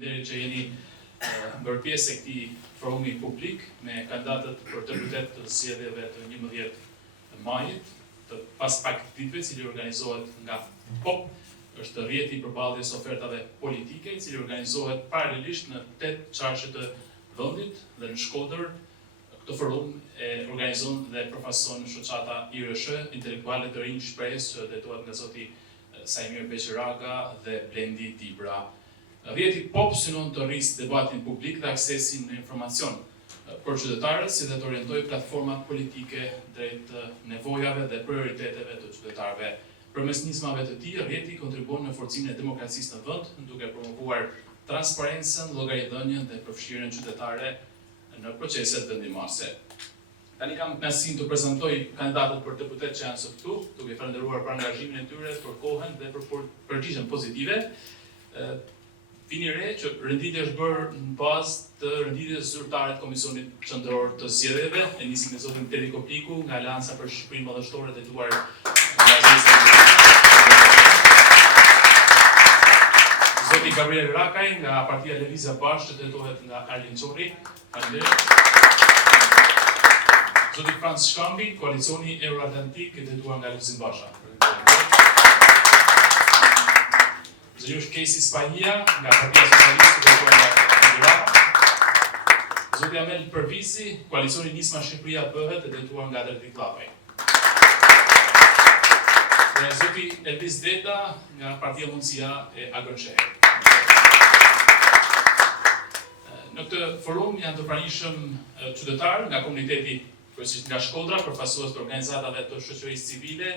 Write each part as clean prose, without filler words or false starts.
Faleminderit që jeni bërë pjesë e këtij forumi publik me kandidatët për deputet të zgjedhjeve të 11 majit, të pas pak ditëve, cili organizohet nga POP, është rrjeti i përballjes ofertave politike, i cili organizohet paralelisht në 8 çarche të vendit dhe në Shkodër. Këtë forum e organizon dhe përfaqëson shoqata IRSH, intelektuale të rinj shprehjes që drejtohet nga zoti Sajmir Beqiraga dhe Blendi Dibra. Rrjeti POP synon të rrisë debatin publik dhe aksesin në informacion për qytetarët, si dhe të orientojë platformat politike drejt nevojave dhe prioriteteve të qytetarëve. Përmes nismave të tij, rrjeti kontribuon në forcimin e demokracisë në vend, duke promovuar transparencën, llogaridhënien dhe përfshirjen qytetare në proceset vendimase. Tani kam kënaqësinë të prezantoj kandidatët për deputet që janë sot këtu, duke falendëruar për angazhimin e tyre, për kohën dhe për përgjigjen pozitive. Vini re që renditja është bërë në bazë të renditjes zyrtare të Komisionit Qendror të Zgjedhjeve, e nisi me zotin Tedi Kopliku nga Aleanca për Shqipërinë Madhështore dhe duar zoti Gabriel Rakaj nga Partia Lëvizja Bashkë, që drejtohet nga Arlin Çorri. Faleminderit. Zoti Franz Shkambi, Koalicioni Euroatlantik, e drejtuar nga Luzin Basha. Zoti Kesi Spania nga Partia Socialiste, drejtuar nga Tirana. Zoti Amel Përvisi, Koalicioni Nisma Shqipëria Bëhet, e drejtuar nga Drejti Kllapaj. Dhe zoti Elvis Deta nga Partia Mundësia e Agrënshehe. Në këtë forum janë të pranishëm qytetarë nga komuniteti kryesisht nga Shkodra, përfaqësues të organizatave të shoqërisë civile,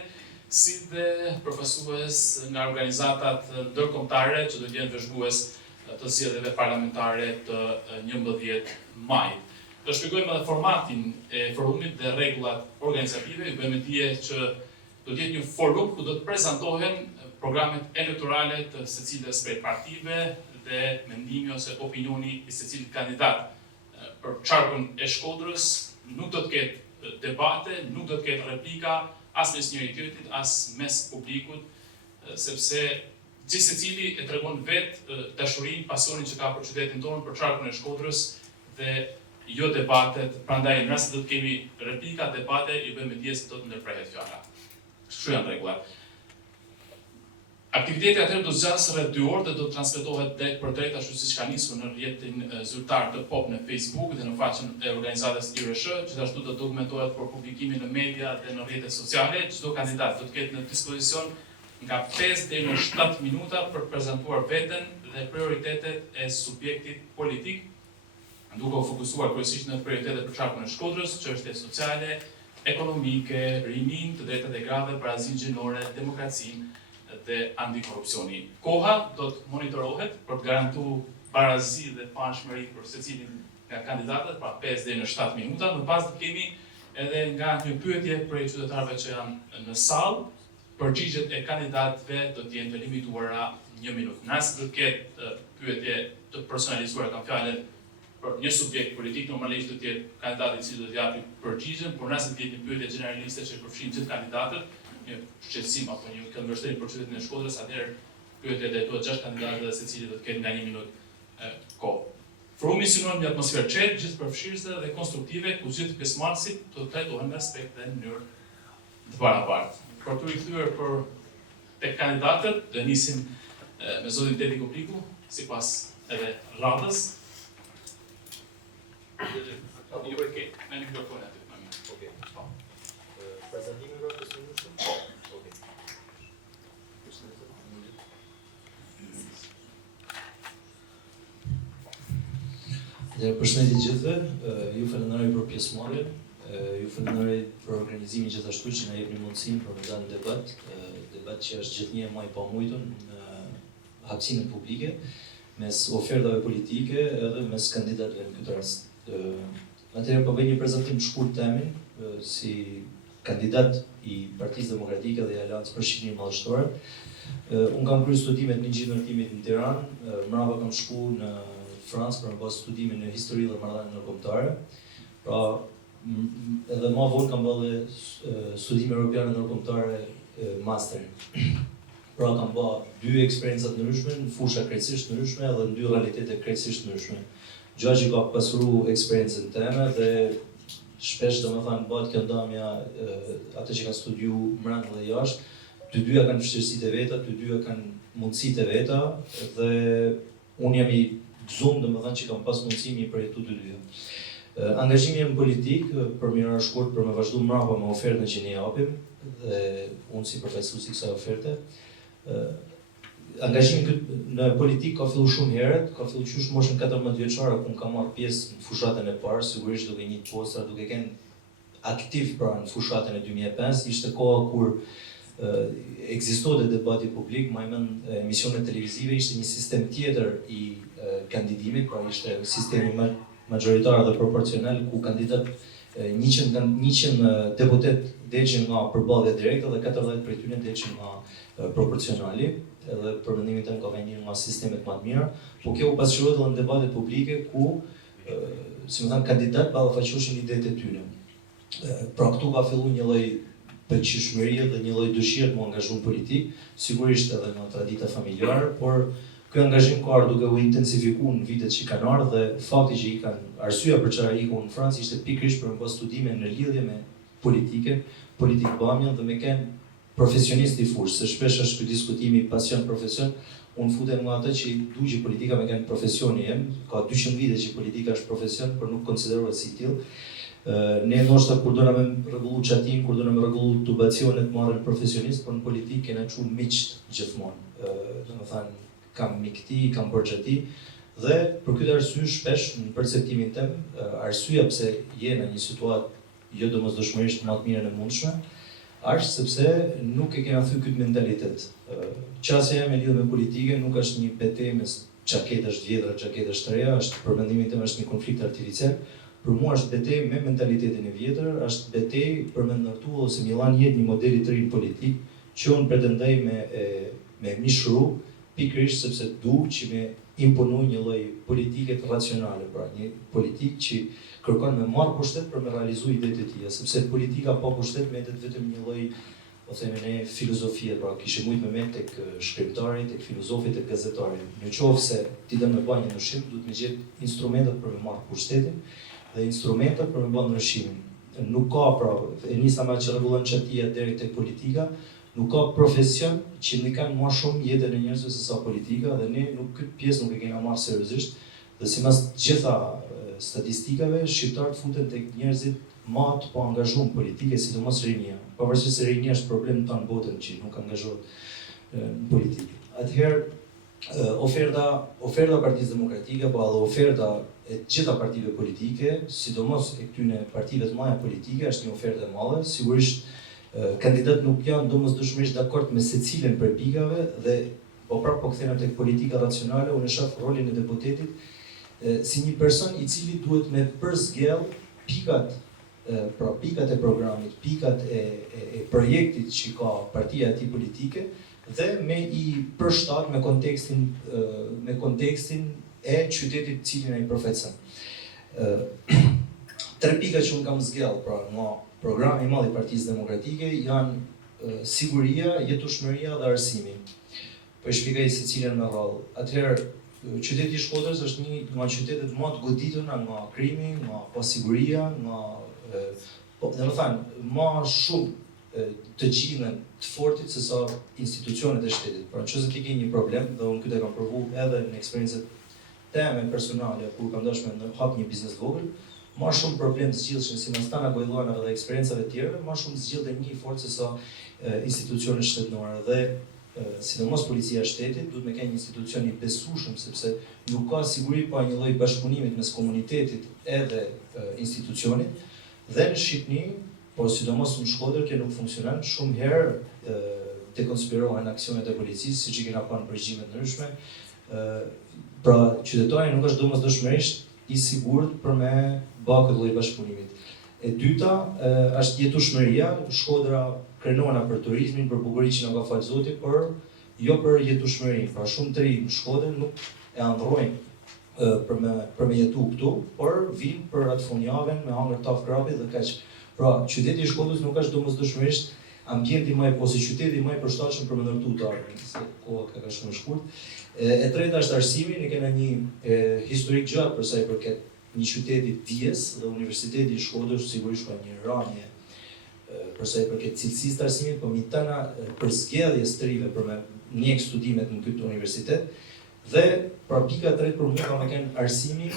si dhe përfaqësues nga organizatat ndërkombëtare që do të jenë vëzhgues të zgjedhjeve parlamentare të 11 majit. Do shpjegojmë edhe formatin e forumit dhe rregullat organizative. Ju bëjmë dije që do të jetë një forum ku do të prezantohen programet elektorale të secilës prej partive dhe mendimi ose opinioni i secilit kandidat. Për qarkun e Shkodrës nuk do të ketë debate, nuk do të ketë replika, as mes njëri tjetrit, as mes publikut, sepse gjithë secili e tregon vetë dashurinë, pasionin që ka për qytetin tonë, për qarkun e Shkodrës dhe jo debatet. Prandaj në rast se do të kemi replika, debate, ju bëjmë dije se do të ndërprehet fjala. Kështu janë rregullat. Aktiviteti atëherë do të zgjasë rreth 2 orë dhe do të transmetohet drejt për drejt, ashtu siç ka nisur në rrjetin zyrtar të POP në Facebook dhe në faqen e organizatës IRSH, gjithashtu do të dokumentohet për publikimin në media dhe në rrjetet sociale. Çdo kandidat do të ketë në dispozicion nga 5 deri në 7 minuta për të prezantuar veten dhe prioritetet e subjektit politik, duke u fokusuar kryesisht në prioritetet për qarkun e Shkodrës, çështje sociale, ekonomike, rinin, të drejtat e grave, parazinë gjinore, demokracinë dhe antikorrupsioni. Koha do të monitorohet për të garantuar barazi dhe pashmëri për secilin nga kandidatët, pra 5 deri në 7 minuta. Më pas do kemi edhe nga një pyetje prej qytetarëve që janë në sallë, përgjigjet e kandidatëve do të jenë të limituara 1 minutë. Nëse do të ketë pyetje të personalizuara, kam fjalën për një subjekt politik, normalisht do të jetë kandidati i cili do të japë përgjigjen, por nëse të jetë një pyetje gjeneraliste që përfshin gjithë kandidatët, një shqetësim apo një këndvështrim për qytetin e Shkodrës, atëherë pyetja drejtohet 6 kandidatëve dhe secili do të ketë nga 1 minutë kohë. Forumi synon një atmosferë qetë, gjithëpërfshirëse dhe konstruktive, ku gjithë pjesëmarrësit do të trajtohen me respekt dhe në mënyrë të barabartë. Për të rikthyer tek kandidatët, do nisim me zotin Tedi Kopliku, sipas edhe radhës. Me mikrofonin aty. Okej. Prezantimi do të bëjmë. Okej. Përshëndetje gjithëve, ju falenderoj për pjesëmarrjen, ju falenderoj për organizimin gjithashtu që na jepni mundësinë për të dhënë debat që është gjithnjë më i pamujtur në hapësinë publike, mes ofertave politike edhe mes kandidatëve në këtë rast. Atëherë po bëj një prezantim të shkurt temin si kandidat i Partisë Demokratike dhe i Aleancës për Shqipërinë Madhështore. Unë kam kryer studimet në inxhiniertimit në Tiranë, mbrapa kam shkuar në Francë për të bërë studime në histori dhe marrëdhënie ndërkombëtare. Pra, edhe më vonë kam bërë studime europiane ndërkombëtare master. Pra kam ba 2 eksperiencat ndryshme, në fusha krejtësisht ndryshme dhe në 2 realitete krejtësisht ndryshme. Gjë që ka pasuru eksperiencën teme dhe shpesh domethënë bëhet kjo ndamja atë që kanë studiu mbrapa dhe jashtë, të dyja kanë vështirësitë e veta, të dyja kanë mundësitë e veta dhe unë jam i gëzuar domethënë që kam pas mundësi mi përjetu të dyja. Angazhimi im politik për mirë shkurt për me vazhdu mbrapa me ofertën që ne japim dhe unë si përfaqësues i kësaj oferte. Angazhimi në politik ka filluar shumë herët, ka filluar qysh moshën 14 vjeçare ku kam marrë pjesë në fushatën e parë, sigurisht duke një postra, duke qenë aktiv pra në fushatën e 2005, ishte koha kur ekzistonte debati publik, më mend emisionet televizive, ishte një sistem tjetër i kandidimit, pra ishte sistemi majoritar dhe proporcional ku kandidat 100 deputet delqin nga përballja direkte dhe 40 prej tyre delqin nga proporcionali, edhe për mendimin tim ka qenë një nga sistemet më të mira, po kjo u pasqyrohet edhe në debatet publike ku, si më thënë, kandidat ballafaqoheshin idetë e tyre. Pra këtu ka filluar një lloj pëlqyeshmërie dhe një lloj dëshire të më angazhu në politik, sigurisht edhe nga tradita familjare, por ky angazhim ka ardhur duke u intensifikuar në vitet që kanë ardhur dhe fakti që i kanë arsyeja për çfarë ikun në Francë ishte pikërisht për me pas studime në lidhje me politikbamjen dhe me kënë profesionist i fushë, se shpesh është ky diskutimi pasion profesion, unë futem nga atë që du që politika me kënë profesioni jem, ka 200 vite që politika është profesion, por nuk konsiderohet si tillë. Ne ndoshta kur do na me rregullu çatin, kur do na me rregullu tubacionet marrën profesionist, por në politikë kena çu miqt gjithmonë. Domethënë kam mikti, kam borxhati dhe për këtë arsye shpesh në perceptimin tim, arsyeja pse je në një situatë jo domosdoshmërisht më të mirën e mundshme, është sepse nuk e kena thënë këtë mentalitet. Qasja jam e lidhur me politikën nuk është një betejë mes çaketash të vjetra, çaketash të reja, është për mendimin tim është një konflikt artificial. Për mua është betejë me mentalitetin e vjetër, është betejë për me ndërtuar ose me lanë jetë një modeli të ri politik që unë pretendoj me mishru, pikërisht sepse du që me imponu një lloj politike të racionale, pra një politikë që kërkon me marrë pushtet për me realizu idetë e tija, sepse politika pa pushtet me etet vetëm një lloj, po themi ne, filozofie, pra kishe mujt me tek shkrimtari, tek filozofi, tek gazetari. Në qoftë se ti do me bëj një ndryshim, duhet me gjetë instrumentet për me marrë pushtetin dhe instrumentet për me bërë ndryshimin. Nuk ka pra, e nisa me që rregullon çatia deri tek politika, nuk ka profesion që ndikan më shumë jetën e njerëzve se sa politika dhe ne nuk këtë pjesë nuk e kena marrë seriozisht dhe sipas gjitha statistikave shqiptarët futen tek njerëzit më të po angazhuar në politikë, sidomos rinia. Pavarësisht se rinia është problem tonë botën që nuk angazhohet në politikë. Atëherë oferta Partisë Demokratike po edhe oferta e gjitha partive politike, sidomos e këtyre partive të mëdha politike, është një ofertë e madhe, sigurisht kandidat nuk janë domosdoshmërisht dakord me secilën prej pikave dhe po prapë po kthehemi tek politika racionale, unë shoh rolin e deputetit si një person i cili duhet me përzgjedh pikat e programit, pikat e projektit që ka partia e tij politike dhe me i përshtat me kontekstin e qytetit cilin ai përfaqëson. 3 pika që unë kam zgjedhur pra nga programi i madh i Partisë Demokratike janë siguria, jetueshmëria dhe arsimi. Po e shpjegoj secilën me radhë. Atëherë, qyteti i Shkodrës është një nga qytetet më të goditura nga krimi, nga pasiguria, më shumë të gjinën të fortit se sa institucionet e shtetit. Pra nëse ti ke një problem, dhe unë këtë e kam provu edhe në eksperiencët teme personale, kur kam dashur me hap një biznes vogël, më shumë problem zgjidhshin si mas tana gojëllanave dhe eksperiencave tjera, më shumë zgjidhte një forcë se sa institucionet shtetërore dhe sidomos policia e shtetit duhet me kenë një institucion i besueshëm sepse nuk ka siguri pa një lloj bashkëpunimit mes komunitetit edhe institucionit dhe në Shqipëri, por sidomos në Shkodër që nuk funksionon shumë herë dekonspirohen aksionet e policisë, siç i kena parë në përgjigje të ndryshme. Pra qytetari nuk është domosdoshmërisht i sigurt për me bërë këtë lloj bashkëpunimit. E dyta është jetueshmëria. Shkodra krenohena për turizmin, për bukurinë që na ka falë Zoti, por jo për jetueshmërinë. Pra shumë të rinj në Shkodër nuk e androjnë për me jetu këtu, por vinë për atë fundjavën me hangër taf krapi dhe kaq. Pra qyteti i Shkodrës nuk është domosdoshmërisht ambienti më ose qyteti më i përshtatshëm për me ndërtu të ardhmen, se koha ka shumë e shkurt. E treta është arsimi, ne kena një historik gjatë për sa i përket një qyteti dijes dhe Universiteti i Shkodrës sigurisht ka një rënje për sa i përket cilësisë të arsimit, po mitana për zgjedhjes të rive për me njek studimet në këtë universitet. Dhe pra pika e tretë për mua ka më qenë arsimi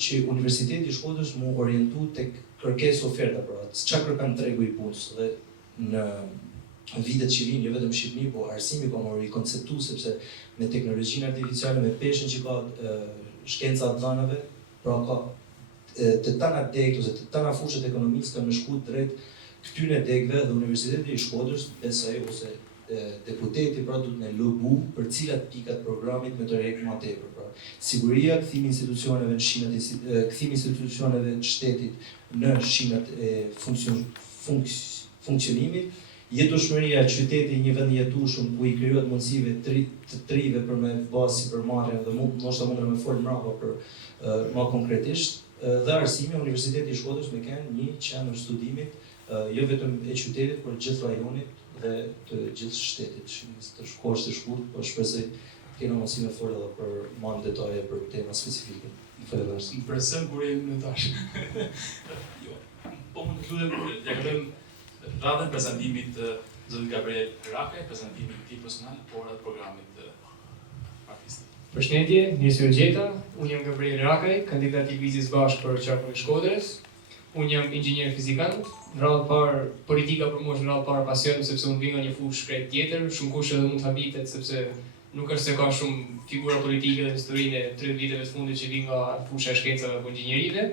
që Universiteti i Shkodrës mu orientu tek kërkesë oferta, pra çka kërkan tregu i punës dhe në vitet që vinë, jo vetëm në Shqipëri, po arsimi ka më rikonceptu sepse me teknologjinë artificiale, me peshën që ka shkenca të dhënave, pra ka të tana degët ose të tana fushët ekonomisë kanë shku drejt këtyre degëve dhe Universiteti i Shkodrës besoj ose deputeti pra duhet në lobu për cilat pikat programit me të rejtë ma tepër. Pra, siguria, kthimi institucioneve në shinat kthimi institucioneve të shtetit në shinat e funksionimit, jetueshmëria e qytetit, një vend i jetueshëm ku i krijohet mundësive të trive për me bazë sipërmarrje dhe ndoshta mundem me fol mbrapa për më konkretisht, dhe arsimi Universiteti i Shkodrës me kanë një qendër studimit jo vetëm e qytetit, por gjithë rajonit dhe të gjithë shtetit. Të shkosh të shkurt, po shpresoj kena mundësi me fol edhe për më në detaje për tema specifike. Falenderoj. Impresion kur jemi në tash. Jo. Po mund të lutem, ja kalojm radhën prezantimit të zotit Gabriel Rakaj, prezantimit të tij personal, por atë programit artistik. Përshëndetje, mirë se u gjeta. Unë jam Gabriel Rakaj, kandidat i vizjes bashkë për qarkun e Shkodrës. Unë jam inxhinier fizikant. Në radhë parë, politika për mua është në radhë parë pasion, sepse unë vi nga një fushë krejt tjetër, shumë kush edhe mund të habitet, sepse nuk është se ka shumë figura politike dhe historinë e 30 viteve të fundit që vi nga fusha e shkencave apo inxhinierive.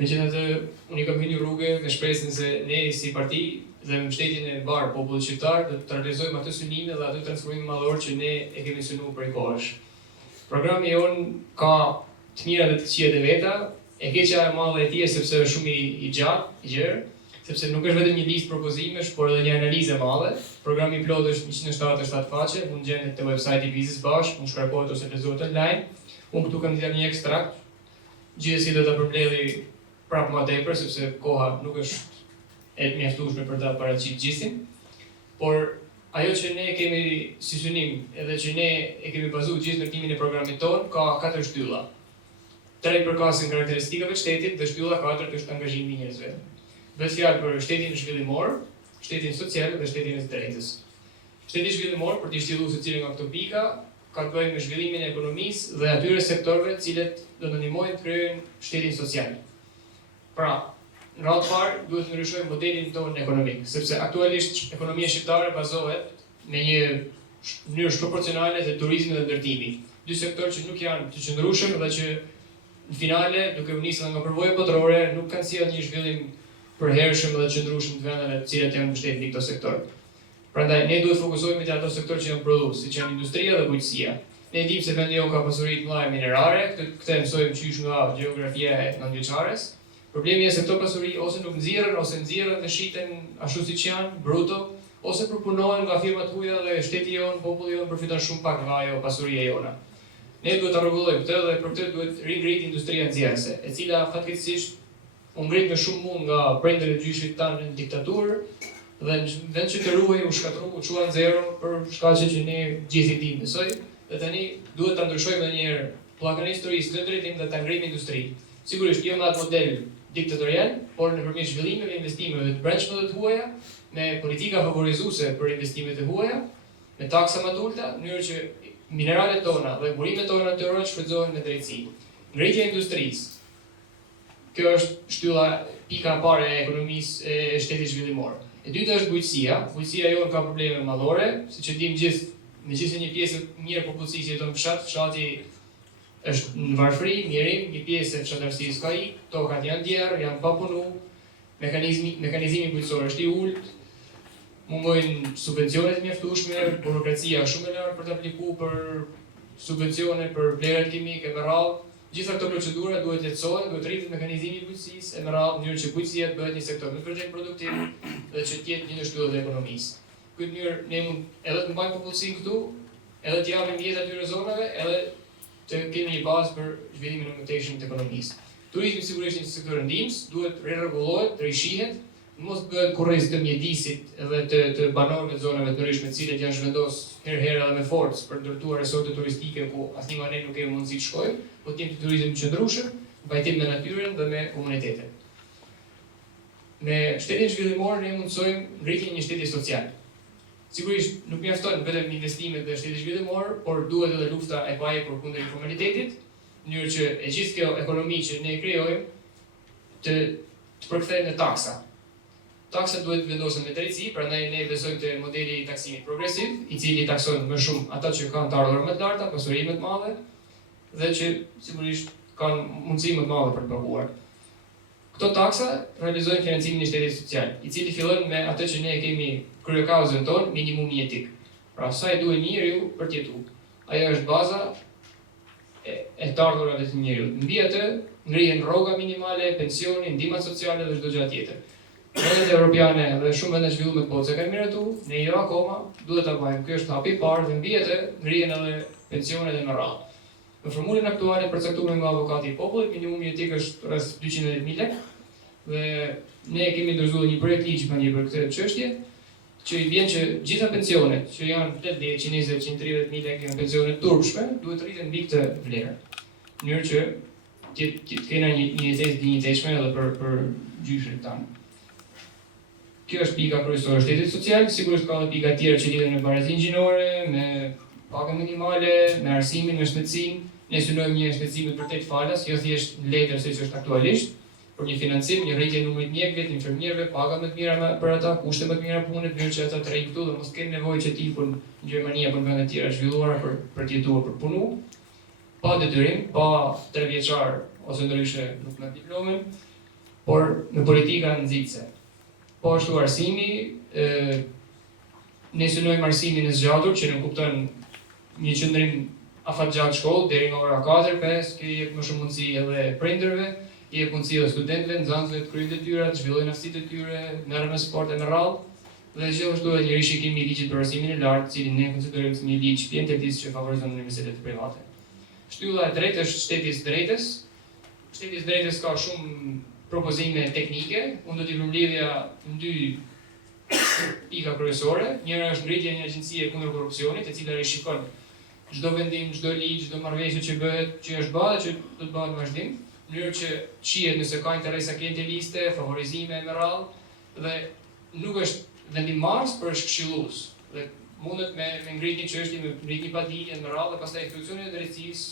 Megjithatë, unë kam hyrë në rrugë me shpresën se ne si parti dhe me mbështetjen e barë popullit shqiptar do të realizojmë atë synime dhe atë transformim madhor që ne e kemi synuar prej kohësh. Programi jon ka të mirat dhe të këqijat e veta. E keqja e madhe e tij sepse është shumë i gjatë, i gjerë, sepse nuk është vetëm një listë propozimesh, por edhe një analizë e madhe. Programi i plot është 177 faqe, mund gjendet te websajti i Vizjes Bashkë, mund shkarkohet ose lezohet online. Unë këtu kam dhënë një ekstrakt, gjithsesi do ta përmbledhi prapë më tepër sepse koha nuk është e mjaftueshme për ta paraqitur gjithsin. Por ajo që ne kemi si synim, edhe që ne e kemi bazuar gjithë ndërtimin e programit tonë, ka 4 shtylla. 3 përkasin karakteristikave të shtetit dhe shtylla 4 është angazhimi i njerëzve. Bëhet fjalë për shtetin zhvillimor, shtetin social dhe shtetin e drejtës. Shteti zhvillimor, për të shtjelluar secilin nga këto pika, ka të bëjë me zhvillimin e ekonomisë dhe atyre sektorëve të cilët do të ndihmojnë të krijojnë shtetin social. Pra, në radhë parë duhet të ndryshojmë modelin tonë ekonomik, sepse aktualisht ekonomia shqiptare bazohet me një mënyrë proporcionale te turizmi dhe ndërtimi. Dy sektorë që nuk janë të qëndrueshëm dhe që në finale, duke u nisur nga përvoja botërore, nuk kanë sjellë një zhvillim përhershëm dhe të qëndrueshëm të vendeve të cilat janë mbështetur në këtë sektor. Prandaj ne duhet të fokusohemi te ato sektorë që janë prodhues, siç janë industria dhe bujqësia. Ne dimë se vendi jonë ka pasuri të mëdha minerare, këtë mësojmë qysh nga gjeografia e nëntëvjeçares. Problemi është se këto pasuri ose nuk nxirren ose nxirren dhe shiten ashtu siç janë, bruto, ose përpunohen nga firma të huaja dhe shteti jon, populli jon përfiton shumë pak nga ajo pasuria jona. Ne duhet ta rregullojmë këtë dhe për këtë duhet ringrit industria nxjerrëse, e cila fatkeqësisht u ngrit me shumë mund nga prindërit e gjyshit tanë në diktaturë dhe në vend që të ruhej u shkatrua, u çuan zero për shkaqe që ne gjithë i dimë. Besoj dhe tani duhet ta ndryshojmë edhe një herë pllakën e historisë në drejtim dhe ta ngrijmë industrinë. Sigurisht jo me atë model diktatorial, por nëpërmjet zhvillimeve dhe investimeve të brendshme dhe të huaja, me politika favorizuese për investimet e huaja, me taksa më të ulta, në mënyrë që mineralet tona dhe burimet tona natyrore shfrytëzohen me drejtësi. Ngritja e industrisë. Kjo është shtylla pika e parë e ekonomisë e shtetit zhvillimor. E dyta është bujqësia. Bujqësia jonë ka probleme madhore, siç e dimë gjithë, megjithëse një pjesë mirë popullsisë jeton në fshat, fshati është në varfëri, mirim, një pjesë e fshatarësisë ka ikë, tokat janë djerë, janë pa punu, mekanizmi bujqësor është i ulët, mungojnë subvencionet e mjaftueshme, burokracia shumë e lartë për të aplikuar për subvencione për vlerat kimike me radhë. Gjitha këto procedura duhet lehtësohen, duhet rritet mekanizmi i bujqësisë e me radhë në mënyrë që bujqësia të bëhet një sektor më përgjithë produktiv dhe që të jetë një ndër shtyllat e ekonomisë. Në këtë mënyrë ne mund edhe të mbajmë popullsinë këtu, edhe të japim jetë atyre zonave, edhe të kemi një bazë për zhvillimin e mëtejshëm të ekonomisë. Turizmi sigurisht një sektor ndihmës, duhet rirregullohet, rishihet, mos bëhet kurrez të mjedisit edhe të banorëve të zonave të ndryshme, të cilët janë zhvendosur herë edhe me forcë për ndërtuar resorte turistike ku asnjë manej nuk kemi mundësi të shkojmë, po të jetë turizëm qëndrueshëm, bajtim me natyrën dhe me komunitetin. Me shtetin zhvillimor ne mundsojmë ngritjen e një shteti social. Sigurisht nuk mjafton vetëm investimet dhe shteti zhvillimor, por duhet edhe lufta e pahepur kundër informalitetit, në mënyrë që e gjithë kjo ekonomi që ne krijojmë të përkthehet në taksa. Taksa duhet vendosen me drejtësi, prandaj ne besojmë te modeli i taksimit progresiv, i cili takson më shumë ata që kanë të ardhurat më të larta, pasuri më të madhe, dhe që sigurisht kanë mundësi më të madhe për të paguar. Këto taksa realizojnë financimin e shtetit social, i cili fillon me atë që ne kemi kryekauzën tonë, minimumi jetik. Pra sa i duhet njeriu për të jetuar. Ajo është baza e të ardhurave të njeriu. Mbi atë ngrihen rroga minimale, pensioni, ndihmat sociale dhe çdo gjë tjetër. Vendet europiane dhe shumë vende zhvilluar të botës e kanë miratuar, ne jo akoma, duhet ta bëjmë. Ky është hapi i parë dhe mbi atë ngrihen edhe pensionet e radhë. Në formulën aktuale përcaktuar nga avokati i popullit, minimumi jetik është rreth 210.000 lekë dhe ne kemi dorëzuar një projekt ligji për këtë çështje, që i vjen që gjitha pensionet që janë 80, 120, 130.000 lekë janë pensione turpshme, duhet rriten mbi këtë vlerë. Në mënyrë që të kenë një jetesë dinjitetshme edhe për gjyshën tanë. Kjo është pika kryesore e shtetit social, sigurisht ka edhe pika tjera që lidhen me barazinë gjinore, me pagën minimale, me arsimin, me shëndetësinë. Ne synojmë një shëndetësim të vërtet falas, jo thjesht në letër siç është aktualisht, për një financim, një rritje e numrit mjekëve, të infermierëve, paga më të mira për ata, kushte më të mira pune, në mënyrë që ata të rrinë këtu dhe mos kenë nevojë që të ikun në Gjermani apo në vende të tjera zhvilluara për të jetuar, për punu, pa detyrim, pa 3 vjeçar ose ndryshe nuk me diplomen, por në politika nxitse. Po ashtu arsimi, ne synojmë arsimin e zgjatur që nuk kupton një qëndrim afatgjatë shkollë deri nga ora 4-5, që jep më shumë mundësi edhe prindërve, jep mundësi edhe studentëve, nxënësve të kryejnë detyrat, të zhvillojnë aftësitë e tyre, merren me sporte me radhë, dhe gjithashtu edhe një rishikim i ligjit për arsimin e lartë, cilin ne konsiderojmë si një ligj pjentërdis që favorizon universitetet private. Shtylla e tretë është shteti i drejtës. Shteti i drejtës ka shumë propozime teknike, unë do t'i përmbledhja në 2 pika kryesore. Njëra është ngritja e një agjencie kundër korrupsionit, e cila rishikon çdo vendim, çdo ligj, çdo marrëveshje që bëhet, që është bërë që do të bëhet vazhdim, në mënyrë që shihet nëse ka interesa klienteliste, favorizime me radhë, dhe nuk është vendimmarrës, por është këshillues. Dhe mundet me ngrit një çështje, me ngrit një paditje me radhë, dhe pastaj institucionet e drejtësisë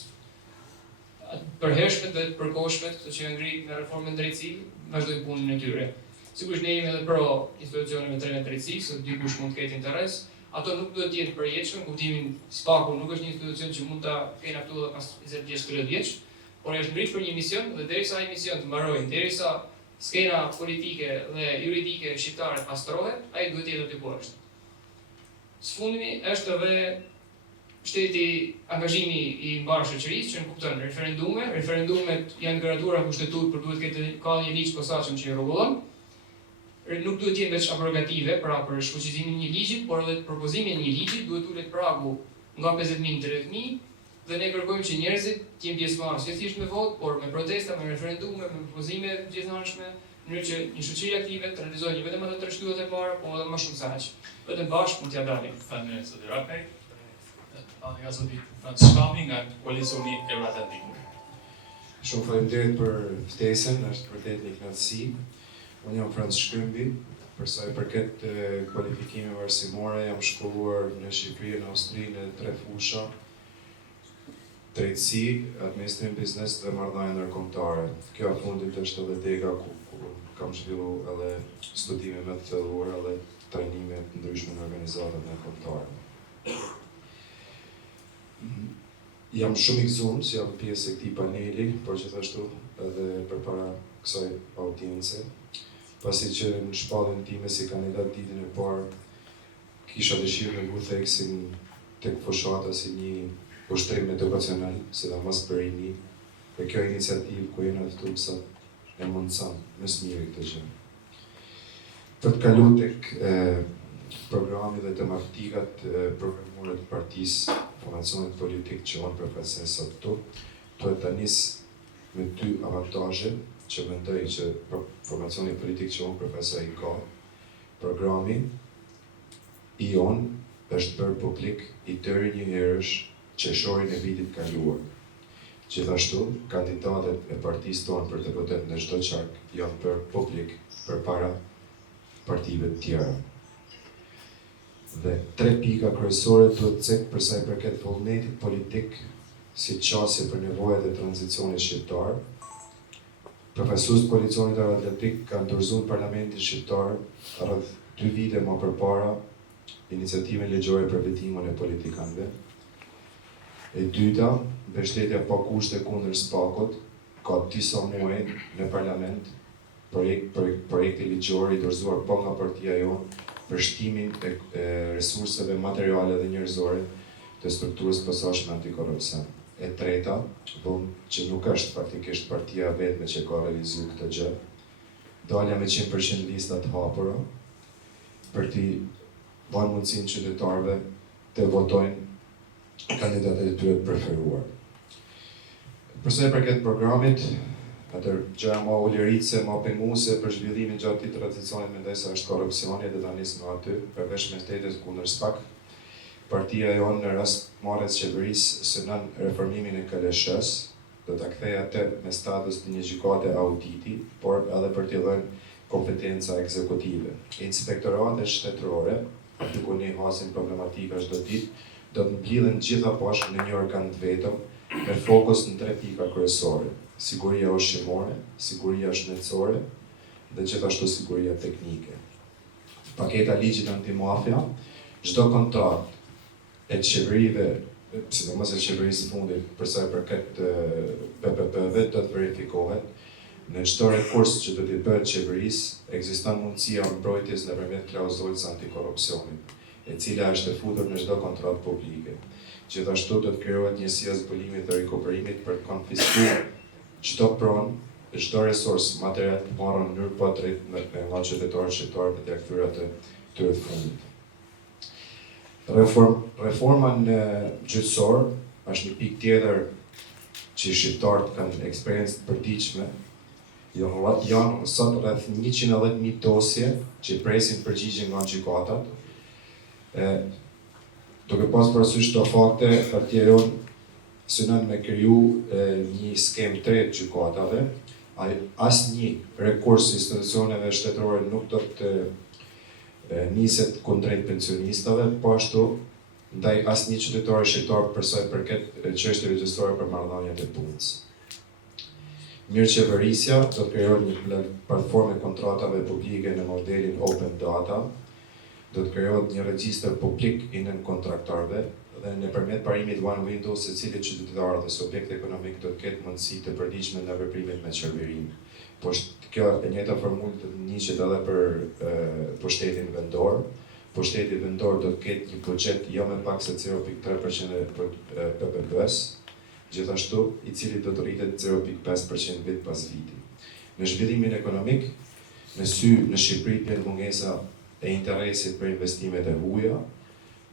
përhershmet dhe përkohshmet që janë ngrit me reformën e drejtësisë, vazhdojnë punën e tyre. Sigurisht ne jemi edhe pro institucioneve të drejtësisë, dikush mund të ketë interes, ato nuk duhet të jenë përjetshme, kuptimin spaku nuk është një institucion që mund ta kenë këtu edhe pas 20 vjeç, 30 vjeç, por është ngrit për një mision dhe derisa ai mision të mbarojë, derisa skena politike dhe juridike shqiptare pastrohet, ai duhet të jetë aty ku është. Sfundimi është edhe shteti angazhimi i mbarë shoqërisë që kupton referendumet janë garantuara kushtetur për duhet ka një ligj posaçëm që i rregullon. Nuk duhet të jenë veç abrogative, pra për shfuqizimin e një ligji, por edhe propozimi i një ligji duhet ulet pragu nga 50.000 në 30.000 dhe ne kërkojmë që njerëzit të jenë pjesëmarrës jo thjesht me votë, por me protesta, me referendume, me propozime gjithënshme, në mënyrë që një shoqëri aktive të realizojë vetëm ato 3 shtyllat e para, por edhe më shumë se aq. Vetëm bashkë mund t'ia dalim. Faleminderit zoti Rapej. Nga zoti Franz Shkami nga koalicioni Euroatlantik. Shumë faleminderit për ftesën, është vërtet një kënaqësi. Unë jam Franz Shkëmbi, për sa i përket kualifikimeve arsimore, jam shkolluar në Shqipëri, në Austri, në 3 fusha: drejtësi, administrim, biznes dhe marrëdhënie ndërkombëtare. Kjo e fundit është edhe dega ku kam zhvilluar edhe studime më të thelluara dhe trajnime të ndryshme në organizata ndërkombëtare. Jam shumë i gëzuar që jam pjesë e këtij paneli, por gjithashtu edhe përpara kësaj audience, pasi që në shpalljen time si kandidat ditën e parë kisha dëshirë me mbu theksin tek fushata si një ushtrim edukacional, sidomos për rinj, dhe kjo iniciativë ku jena të tupsa e mundson më së miri këtë gjë. Për të kaluar tek programi dhe tematikat programore të partisë, formacionit politik që unë përfaqësoj sot këtu, duhet ta nis me 2 avantazhe që mendoj që formacioni politik që unë profesor i ka. Programi i onë është bërë publik i tëri një herësh qershorin e vitit kaluar. Gjithashtu, kandidatet e partisë tonë për deputet në çdo qark janë bërë publik përpara partive të tjera. Dhe 3 pika kryesore duhet cek për sa i përket vullnetit politik si qasje për nevojat e tranzicionit shqiptar. Profesues të koalicionit atletik kanë dorëzuar Parlamentin shqiptar rreth 2 vite më përpara iniciativën ligjore për vetimin e politikanëve. E dyta, mbështetja pa kushte kundër SPAK-ut, ka disa muaj në parlament projekti ligjor i dorëzuar pa nga partia jonë për shtimin e resurseve materiale dhe njerëzore të strukturës posaçme antikorrupsion. E treta, që nuk është faktikisht partia vetme që ka realizuar këtë gjë, dalja me 100% lista të hapura për t'i dhënë mundësinë qytetarëve të votojnë kandidatët e tyre të preferuar. Përsa i përket programit, atër gjëja ma uleritse, ma penguese për zhvillimin gjatë këtij tranzicionit mendoj se është korrupsioni dhe ta nis nga aty, përveç mbështetjes kundër SPAK. Partia jonë në rast marrjes qeverisë synon reformimin e KLSH-s, do ta kthejë atë me status të një gjykate auditi, por edhe për t'i dhënë kompetenca ekzekutive. Inspektoratet shtetërore, aty ku ne hasim problematika çdo ditë, do të mblidhen gjitha poshtë në një organ të vetëm, me fokus në 3 pika kryesore: siguria ushqimore, siguria shëndetësore dhe gjithashtu siguria teknike. Paketa ligjit antimafia, çdo kontratë e qeverive, sidomos e qeverisë fundit, për sa i përket PPP-ve, do të verifikohet. Në çdo rekurs që do t'i bëhet qeverisë, ekziston mundësia mbrojtjes nëpërmjet klauzulës antikorrupsionit, e cila është e futur në çdo kontratë publike. Gjithashtu do të krijohet njësia e zbulimit dhe rikuperimit për të konfiskuar çdo pronë, çdo resurs material të marrën në mënyrë pa drejtë nga qytetarët shqiptar për t'ia kthyer atë tyre të fundit. Reforma në gjyqësor është një pikë tjetër që shqiptarët kanë eksperiencë të përditshme. Janë sot rreth 110.000 dosje që presin përgjigje nga gjykatat. Duke pas parasysh këto fakte, partia jonë synon me kriju një skemë të re të gjykatave. Asnjë rekurs i institucioneve shtetërore nuk do të niset kundrejt pensionistave, po ashtu ndaj asnjë qytetari shqiptar për sa i përket çështjeve regjistore për marrëdhëniet e punës. Mirëqeverisja do të krijojë një platformë kontratave publike në modelin Open Data, do të krijohet një regjistër publik i nën kontraktarëve dhe nëpërmjet parimit One Window secili qytetar dhe subjekt ekonomik do të ketë mundësi të përditshme në veprimet me qeverinë. Po kjo e njëjta formulë të njihet edhe për pushtetin vendor. Pushteti vendor do të ketë një buxhet jo më pak se 0.3% e PPP-s, gjithashtu i cili do të rritet 0.5% vit pas viti. Në zhvillimin ekonomik, në Shqipëri vjen mungesa e interesit për investimet e huaja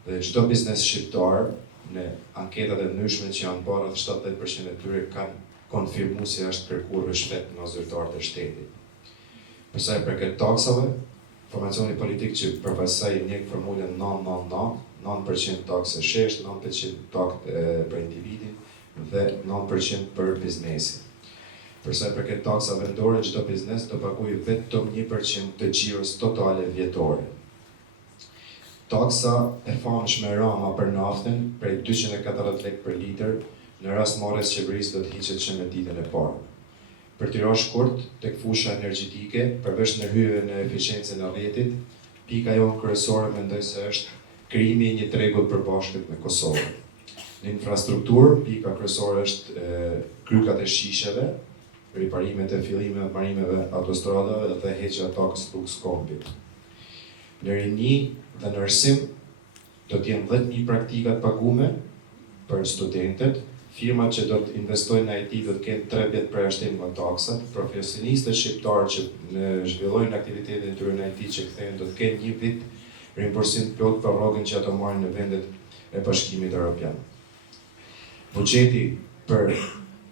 dhe çdo biznes shqiptar në anketat e ndryshme që janë bërë, 70% e tyre kanë konfirmuar se është kërkuar rishpet nga zyrtarët e shtetit. Për sa i përket taksave, formacioni politik që përfaqësoi një formulën 9% taksë shesh, 9% taksë për individin dhe 9% për biznesin. Për sa i përket taksa vendore, çdo biznes do paguajë vetëm 1% të xhiros totale vjetore. Taksa e famshme Rama për naftën, prej 240 lekë për litër, në rast marrjes qeverisë do të hiqet që me ditën e parë. Për t'i rënë shkurt tek fusha energjetike, përveç ndërhyrjeve në eficiencën e rrjetit, pika jonë kryesore mendoj se është krijimi i një tregut përbashkët me Kosovën. Në infrastrukturë, pika kryesore është krykat e shisheve, riparimet e fillimeve të marimeve autostradave dhe heqja takës rrugës kombit. Në rini dhe në arsim do të jenë 10.000 praktika të paguame për studentët. Firmat që do të investojnë në IT do të kenë 3 vjet përjashtim nga taksat. Profesionistët shqiptarë që zhvillojnë aktivitetin e tyre në IT që kthehen do të kenë 1 vit rimbursim plot për rrogën që ato marrin në vendet e Bashkimit Evropian. Buxheti për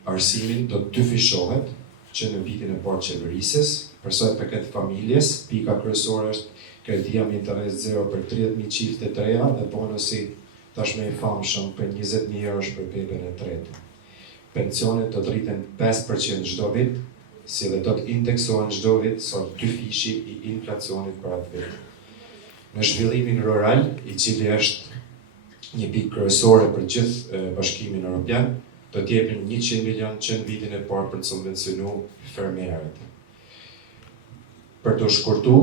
arsimin do të dyfishohet që në vitin e parë qeverisës, për sa i përket familjes, pika kryesore është kredia me interes zero për 30.000 çifte të reja dhe bonusi tashmë i famshëm për 20.000 eurosh për beben e tretë. Pensionet do të rriten 5% çdo vit, si dhe do të indeksohen çdo vit sa dyfishi i inflacionit për atë vit. Në zhvillimin rural, i cili është një pikë kryesore për gjithë Bashkimin Evropian, do të jepin 100 milion që në vitin e parë për të subvencionu fermerët. Për të shkurtu,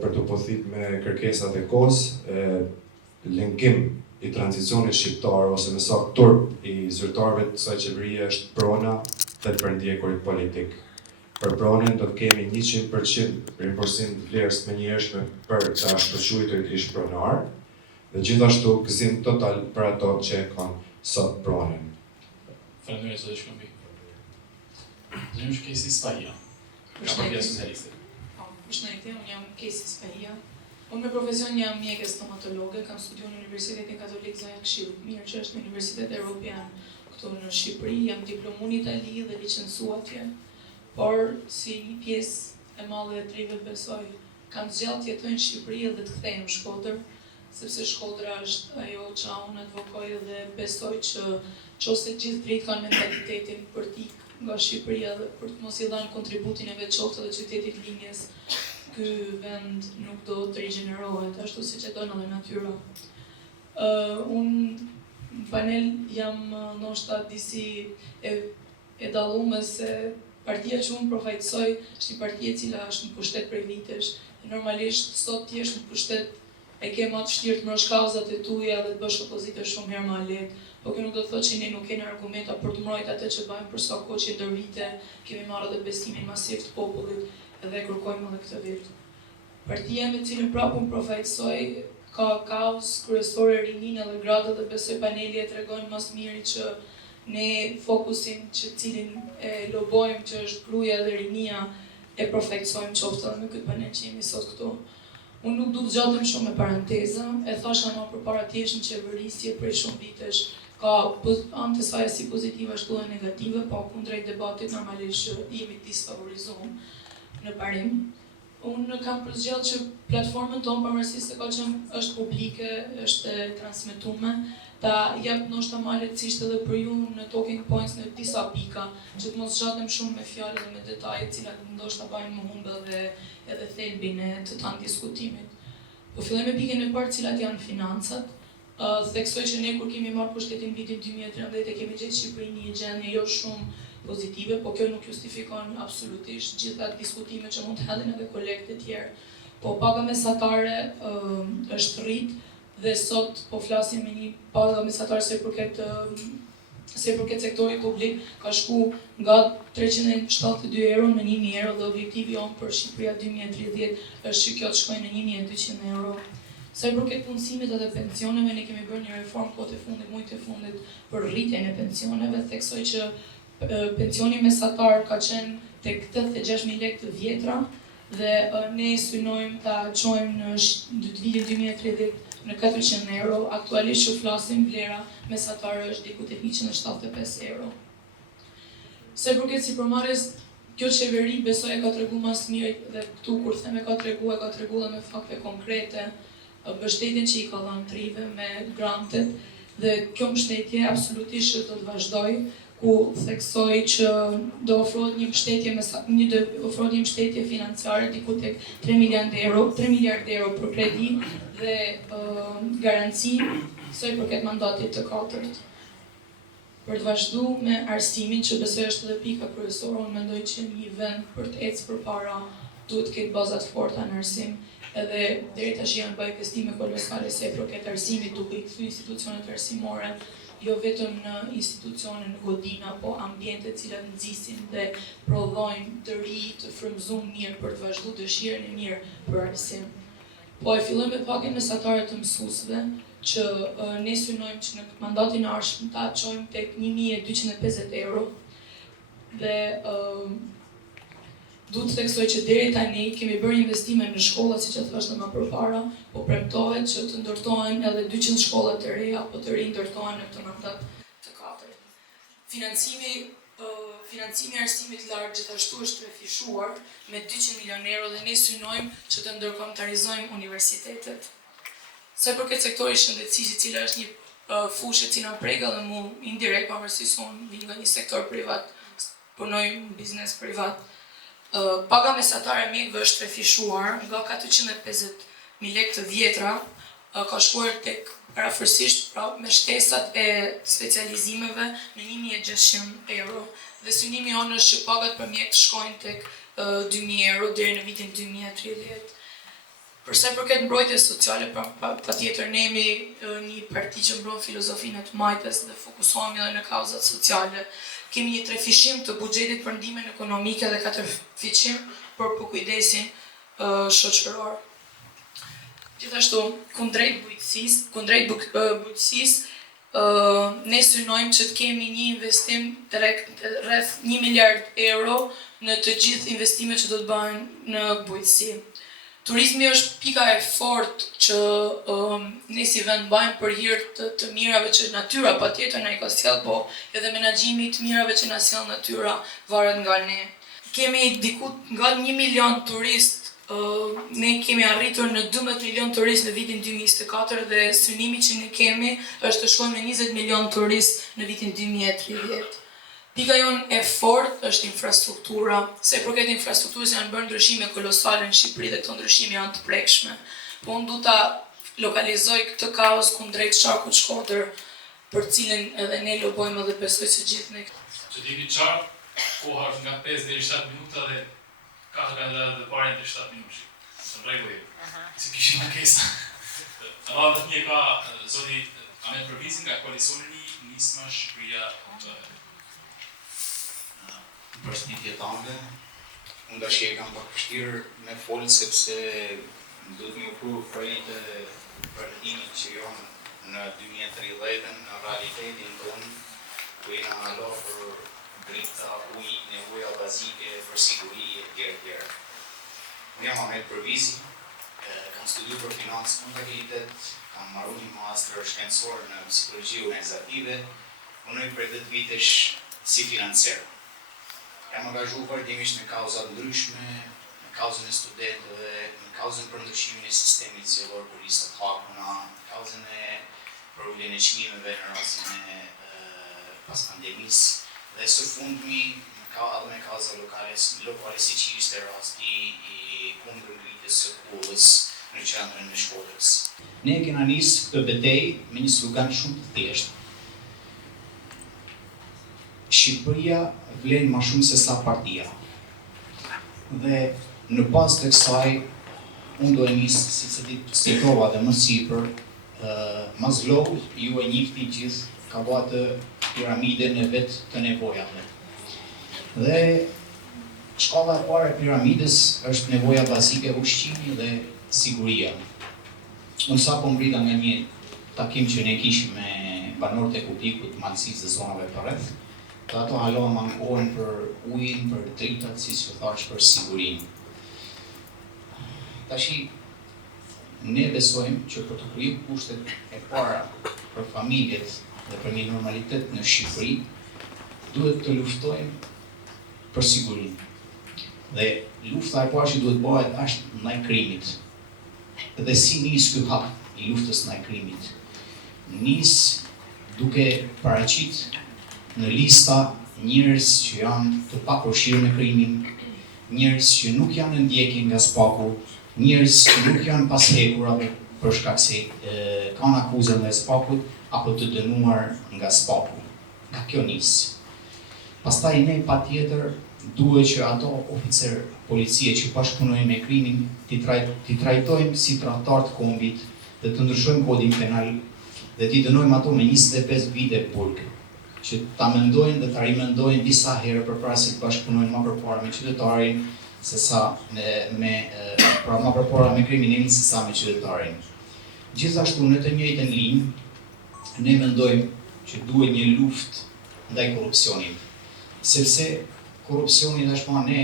për të pothuajtur me kërkesat e kohës, lëngim i tranzicionit shqiptar ose me saktë turp i zyrtarëve të kësaj qeverie është prona dhe të përndjekurit politik. Për pronën do të kemi 100% rimbursim të vlerës menjëhershme për të shkëlqyer ish pronar dhe gjithashtu gëzim total për ato që kanë sot pronën. Faleminderit zoti Shkëmbi. Zërim Kesi Spahia. Partia Socialiste. Përshëndetje, unë jam Kesi Spahia. Unë me profesion jam mjeke stomatologe, kam studiuar në Universitetin Katolik Zoja Këshillit, mirë që është në Universitet Evropian këtu në Shqipëri, jam diplomuar në Itali dhe licencua atje. Por si një pjesë e madhe e trive besoj, kam zgjallë të jetoj në Shqipëri dhe të kthej në Shkodër, sepse Shkodra është ajo që unë advokoj dhe besoj që qose gjithë dritë kanë mentalitetin për t'ikë nga Shqipëria dhe për të mos i dhënë kontributin e vet qoftë edhe qytetit linjes, ky vend nuk do të rigjenerohet ashtu siç e don edhe natyra. Unë në panel jam ndoshta disi e dalluar se partia që unë përfaqësoj është një parti e cila është në pushtet prej vitesh. Normalisht sot ti je në pushtet e ke më të vështirë të mbrosh kauzat e tua dhe të bësh opozitë shumë herë më lehtë. Po kjo nuk do të thotë që ne nuk kemi argumenta për të mbrojtur atë që bëjmë për sa kohë që ndër vite kemi marrë edhe besimin masiv të popullit dhe kërkojmë edhe këtë vit. Partia me cilën prapë unë përfaqësoj ka kauzë kryesore rinin edhe gratë dhe besoj paneli e tregon më së miri që ne fokusin që cilin e lobojmë që është gruaja dhe rinia e përfaqësojmë qoftë edhe me këtë panel që jemi sot këtu. Unë nuk du të gjatem shumë me paranteza, e thasha më përpara ti është në qeverisje prej shumë vitesh, ka anë të saj si pozitive ashtu dhe negative, po kundrejt debatit normalisht që jemi disfavorizuar në parim. Unë kam përzgjellë që platformën tonë përmërësisht se ka që është publike, është transmetume, ta jep ndoshta më lehtësisht edhe për ju në talking points në disa pika, që të mos zgjatem shumë me fjalë dhe me detaje, të cilat ndoshta bajnë më humbe dhe edhe thelbin e të tanë diskutimit. Po filloj me pikën e parë, cilat janë financat. Theksoj që ne kur kemi marrë pushtetin vitin 2013 e kemi gjetë Shqipërinë një gjendje jo shumë pozitive, po kjo nuk justifikon absolutisht gjitha diskutime që mund të hedhin edhe kolegët e tjerë. Po paga mesatare është rrit dhe sot po flasim me një paga mesatare se përket sektorit publik ka shku nga 372 euro në 1.000 euro dhe objektivi jonë për Shqipëria 2030 është që kjo të shkojnë në 1.200 euro. Sa i përket punësimit edhe pensioneve, ne kemi bërë një reformë kohët e fundit, mujtë e fundit për rritjen e pensioneve, theksoj që pensioni mesatar ka qenë tek 86.000 lekë të vjetra dhe ne synojmë ta çojmë në vitin 2030 në 400 euro, aktualisht që flasim vlera mesatare është diku tek 175 euro. Sa i përket sipërmarrjes, kjo qeveri besoj e ka treguar më së miri dhe këtu kur them e ka treguar dhe me fakte konkrete mbështetjen që i ka dhënë trive me grantet dhe kjo mbështetje absolutisht do të vazhdoj, ku theksoj që do ofrohet një mbështetje financiare diku tek 3 miliardë euro për kredi dhe garanci sa i përket mandatit të katërt. Për të vazhdu me arsimin që besoj është edhe pika kryesore, unë mendoj që një vend për të ecë përpara duhet të ketë bazat forta në arsim, edhe deri tash janë bërë investime kolosale se përket arsimit duke i kthy institucionet arsimore jo vetëm në institucione në godina, po ambiente të cilat nxisin dhe prodhojnë të ri, të frymëzuar mirë për të vazhduar dëshirën e mirë për arsim. Po e filloj me pakën mesatare të mësuesve, që ne synojmë që në mandatin e ardhshëm ta çojmë tek 1.250 euro dhe duhet të theksoj që deri tani kemi bërë investime në shkolla, siç e thashë më përpara, po premtohet që të ndërtohen edhe 200 shkolla të reja, apo të ri ndërtohen në këtë mandat të katërt. Financimi Financimi i arsimit larg gjithashtu është refishuar me 200 milion euro dhe ne synojmë që të ndërkombëtarizojmë universitetet. Sa i përket sektorit shëndetësisë, i cila është një fushë e cila prek edhe mu indirekt, pavarësisht se unë vij nga një sektor privat, punoj në biznes privat. Paga mesatare e mjekëve është refishuar nga 450.000 lekë të vjetra, ka shkuar tek parafërsisht me shtesat e specializimeve në 1.600 euro. Dhe synimi jonë është që pagat për mjek të shkojnë tek 2.000 euro deri në vitin 2030. Përsa i përket mbrojtjes sociale, patjetër ne jemi një parti që mbron filozofinë e të majtës dhe fokusohemi edhe në kauzat sociale. Kemi një trefishim të buxhetit për ndihmën ekonomike dhe 4 fiqim për kujdesin shoqëror. Gjithashtu, kundrejt bujqësisë, ne synojmë që të kemi një investim të rreth 1 miliard euro në të gjithë investimet që do të bëhen në bujqësi. Turizmi është pika e fortë që ne si vend bëjmë për hir të mirave që natyra patjetër na i ka sjell, po edhe menaxhimi i të mirave që na sjell natyra varet nga ne. Kemi diku nga 1 milion turistë. Ne kemi arritur në 12 milion turist në vitin 2024 dhe synimi që ne kemi është të shkojmë në 20 milion turist në vitin 2030. Pika jonë e fortë është infrastruktura, se përket infrastrukturës janë bërë ndryshime kolosale në Shqipëri dhe këto ndryshime janë të prekshme. Po unë du ta lokalizoj këtë kaos kundrejt Sharkut Shkodër, për cilin edhe ne lobojmë dhe besoj se gjithë ne. Që t'jemi qartë, koha është nga 5 deri 7 minuta dhe 4 kandidatë dhe parë në 7 minuta. Në rregull. Si kishin ankesa. Radhës një ka zoti Ahmet Përvizi nga koalicioni Nisma Shqipëria. Përshëndetje tande. Unë tash e kam pak vështirë me fol sepse duhet më ofru projekte për ndihmën që janë në 2030 në realitetin tonë, ku jena alo për drita, ujë, nevoja bazike për siguri etj. Unë jam Ahmet Përvizi, kam studiuar për financë kontabilitet, kam marrë një master shkencor në psikologji organizative, punoj për 10 vitesh si financier. Jam angazhuar vazhdimisht në kauza të ndryshme, në kauzën e studentëve, në kauzën për ndryshimin e sistemit zgjedhor për listat hakuna, në kauzën e përuljen e çmimeve në rastin e pas pandemisë, dhe së fundmi edhe me kauza lokale si që ishte rasti i kundër ngritjes së kullës në qendrën e Shkodrës. Ne kena nisë këtë betejë me një slogan shumë të thjeshtë. Shqipëria vlen ma shumë se sa partia. Dhe në bazë të kësaj, unë do e nisë, si që citova dhe më sipër, Maslow ju e njihni gjithë ka bërë piramiden e vetë të nevojave. Dhe shkalla e parë e piramides është nevoja bazike ushqimi dhe siguria. Unë sapo mbrita nga një takim që ne kishim me banorët e Kupikut, Malësisë dhe zonave përreth, dhe ato halo mankohen për ujin, për dritat, si që thash, për sigurinë. Tashi, ne besojmë që për të kriju kushtet e para për familjet dhe për një normalitet në Shqipëri, duhet të luftojmë për sigurinë. Dhe lufta e parë që duhet bëhet është ndaj krimit. Dhe si nis ky hap i luftës ndaj krimit? Nis duke paraqit në lista njerëz që janë të papërfshirë me krimin, njerëz që nuk janë në ndjekje nga SPAK-u, njerëz që nuk janë pashekur apo për shkak se kanë akuzën nga SPAK-ut apo të dënuar nga SPAK-u. Nga kjo nis. Pastaj ne patjetër duhet që ato oficer policie që bashkëpunojnë me krimin t'i trajtojmë si tradhtar të kombit dhe të ndryshojmë kodin penal dhe t'i dënojmë ato me 25 vite burg, që ta mendojnë dhe ta rimendojnë disa herë përpara se të bashkëpunojnë më përpara me qytetarin, më përpara me kriminalin se sa me qytetarin. Gjithashtu në të njëjtën linjë, ne mendojmë që duhet një luftë ndaj korrupsionit, sepse korrupsioni tashmë ne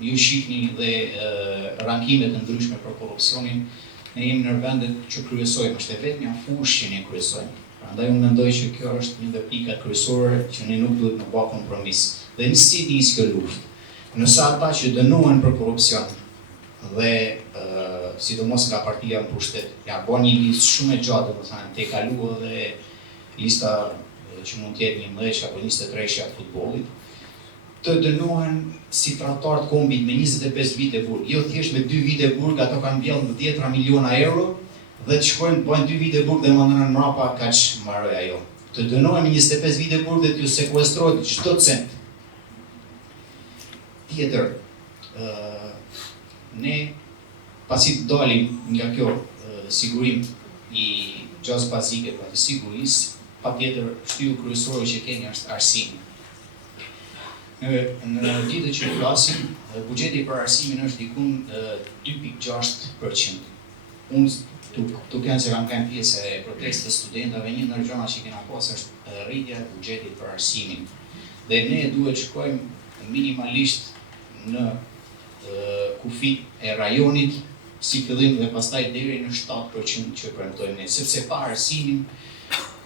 ju shihni dhe rankimet e ndryshme për korrupsionin, ne jemi në vendet që kryesojmë, është vetëm një fushë që ne kryesojmë. Prandaj unë mendoj që kjo është një nga pikat kryesore që ne nuk duhet të bëjmë kompromis. Dhe si nis kjo luftë? Nëse ata që dënohen për korrupsion dhe sidomos nga partia në pushtet, ja bën një listë shumë e gjatë, domethënë te kaluë dhe lista që mund të jetë 11 apo 23 të futbollit, të dënohen si tradhtar të kombit me 25 vite burg. Jo thjesht me 2 vite burg, ato kanë mbjellë 10 miliona euro dhe të shkojnë bëjnë 2 vite burg dhe mandanë mrapa kaq mbaroi ajo. Të dënohen me 25 vite burg dhe t'ju sekuestrohet çdo cent. Tjetër, ne pasi të dalim nga kjo sigurim i gjasë bazike të sigurisë, patjetër shtyu kryesor që kemi është arsimi. Në ditët që flasim, buxheti për arsimin është dikun 2.6%. Unë tu kanë se kam pjesë e protestës studentëve, një ndër gjërat që kena pas është rritja e buxhetit për arsimin. Dhe ne duhet shkojmë minimalisht në kufit e rajonit si fillim dhe pastaj deri në 7% që premtojmë ne, sepse pa arsimin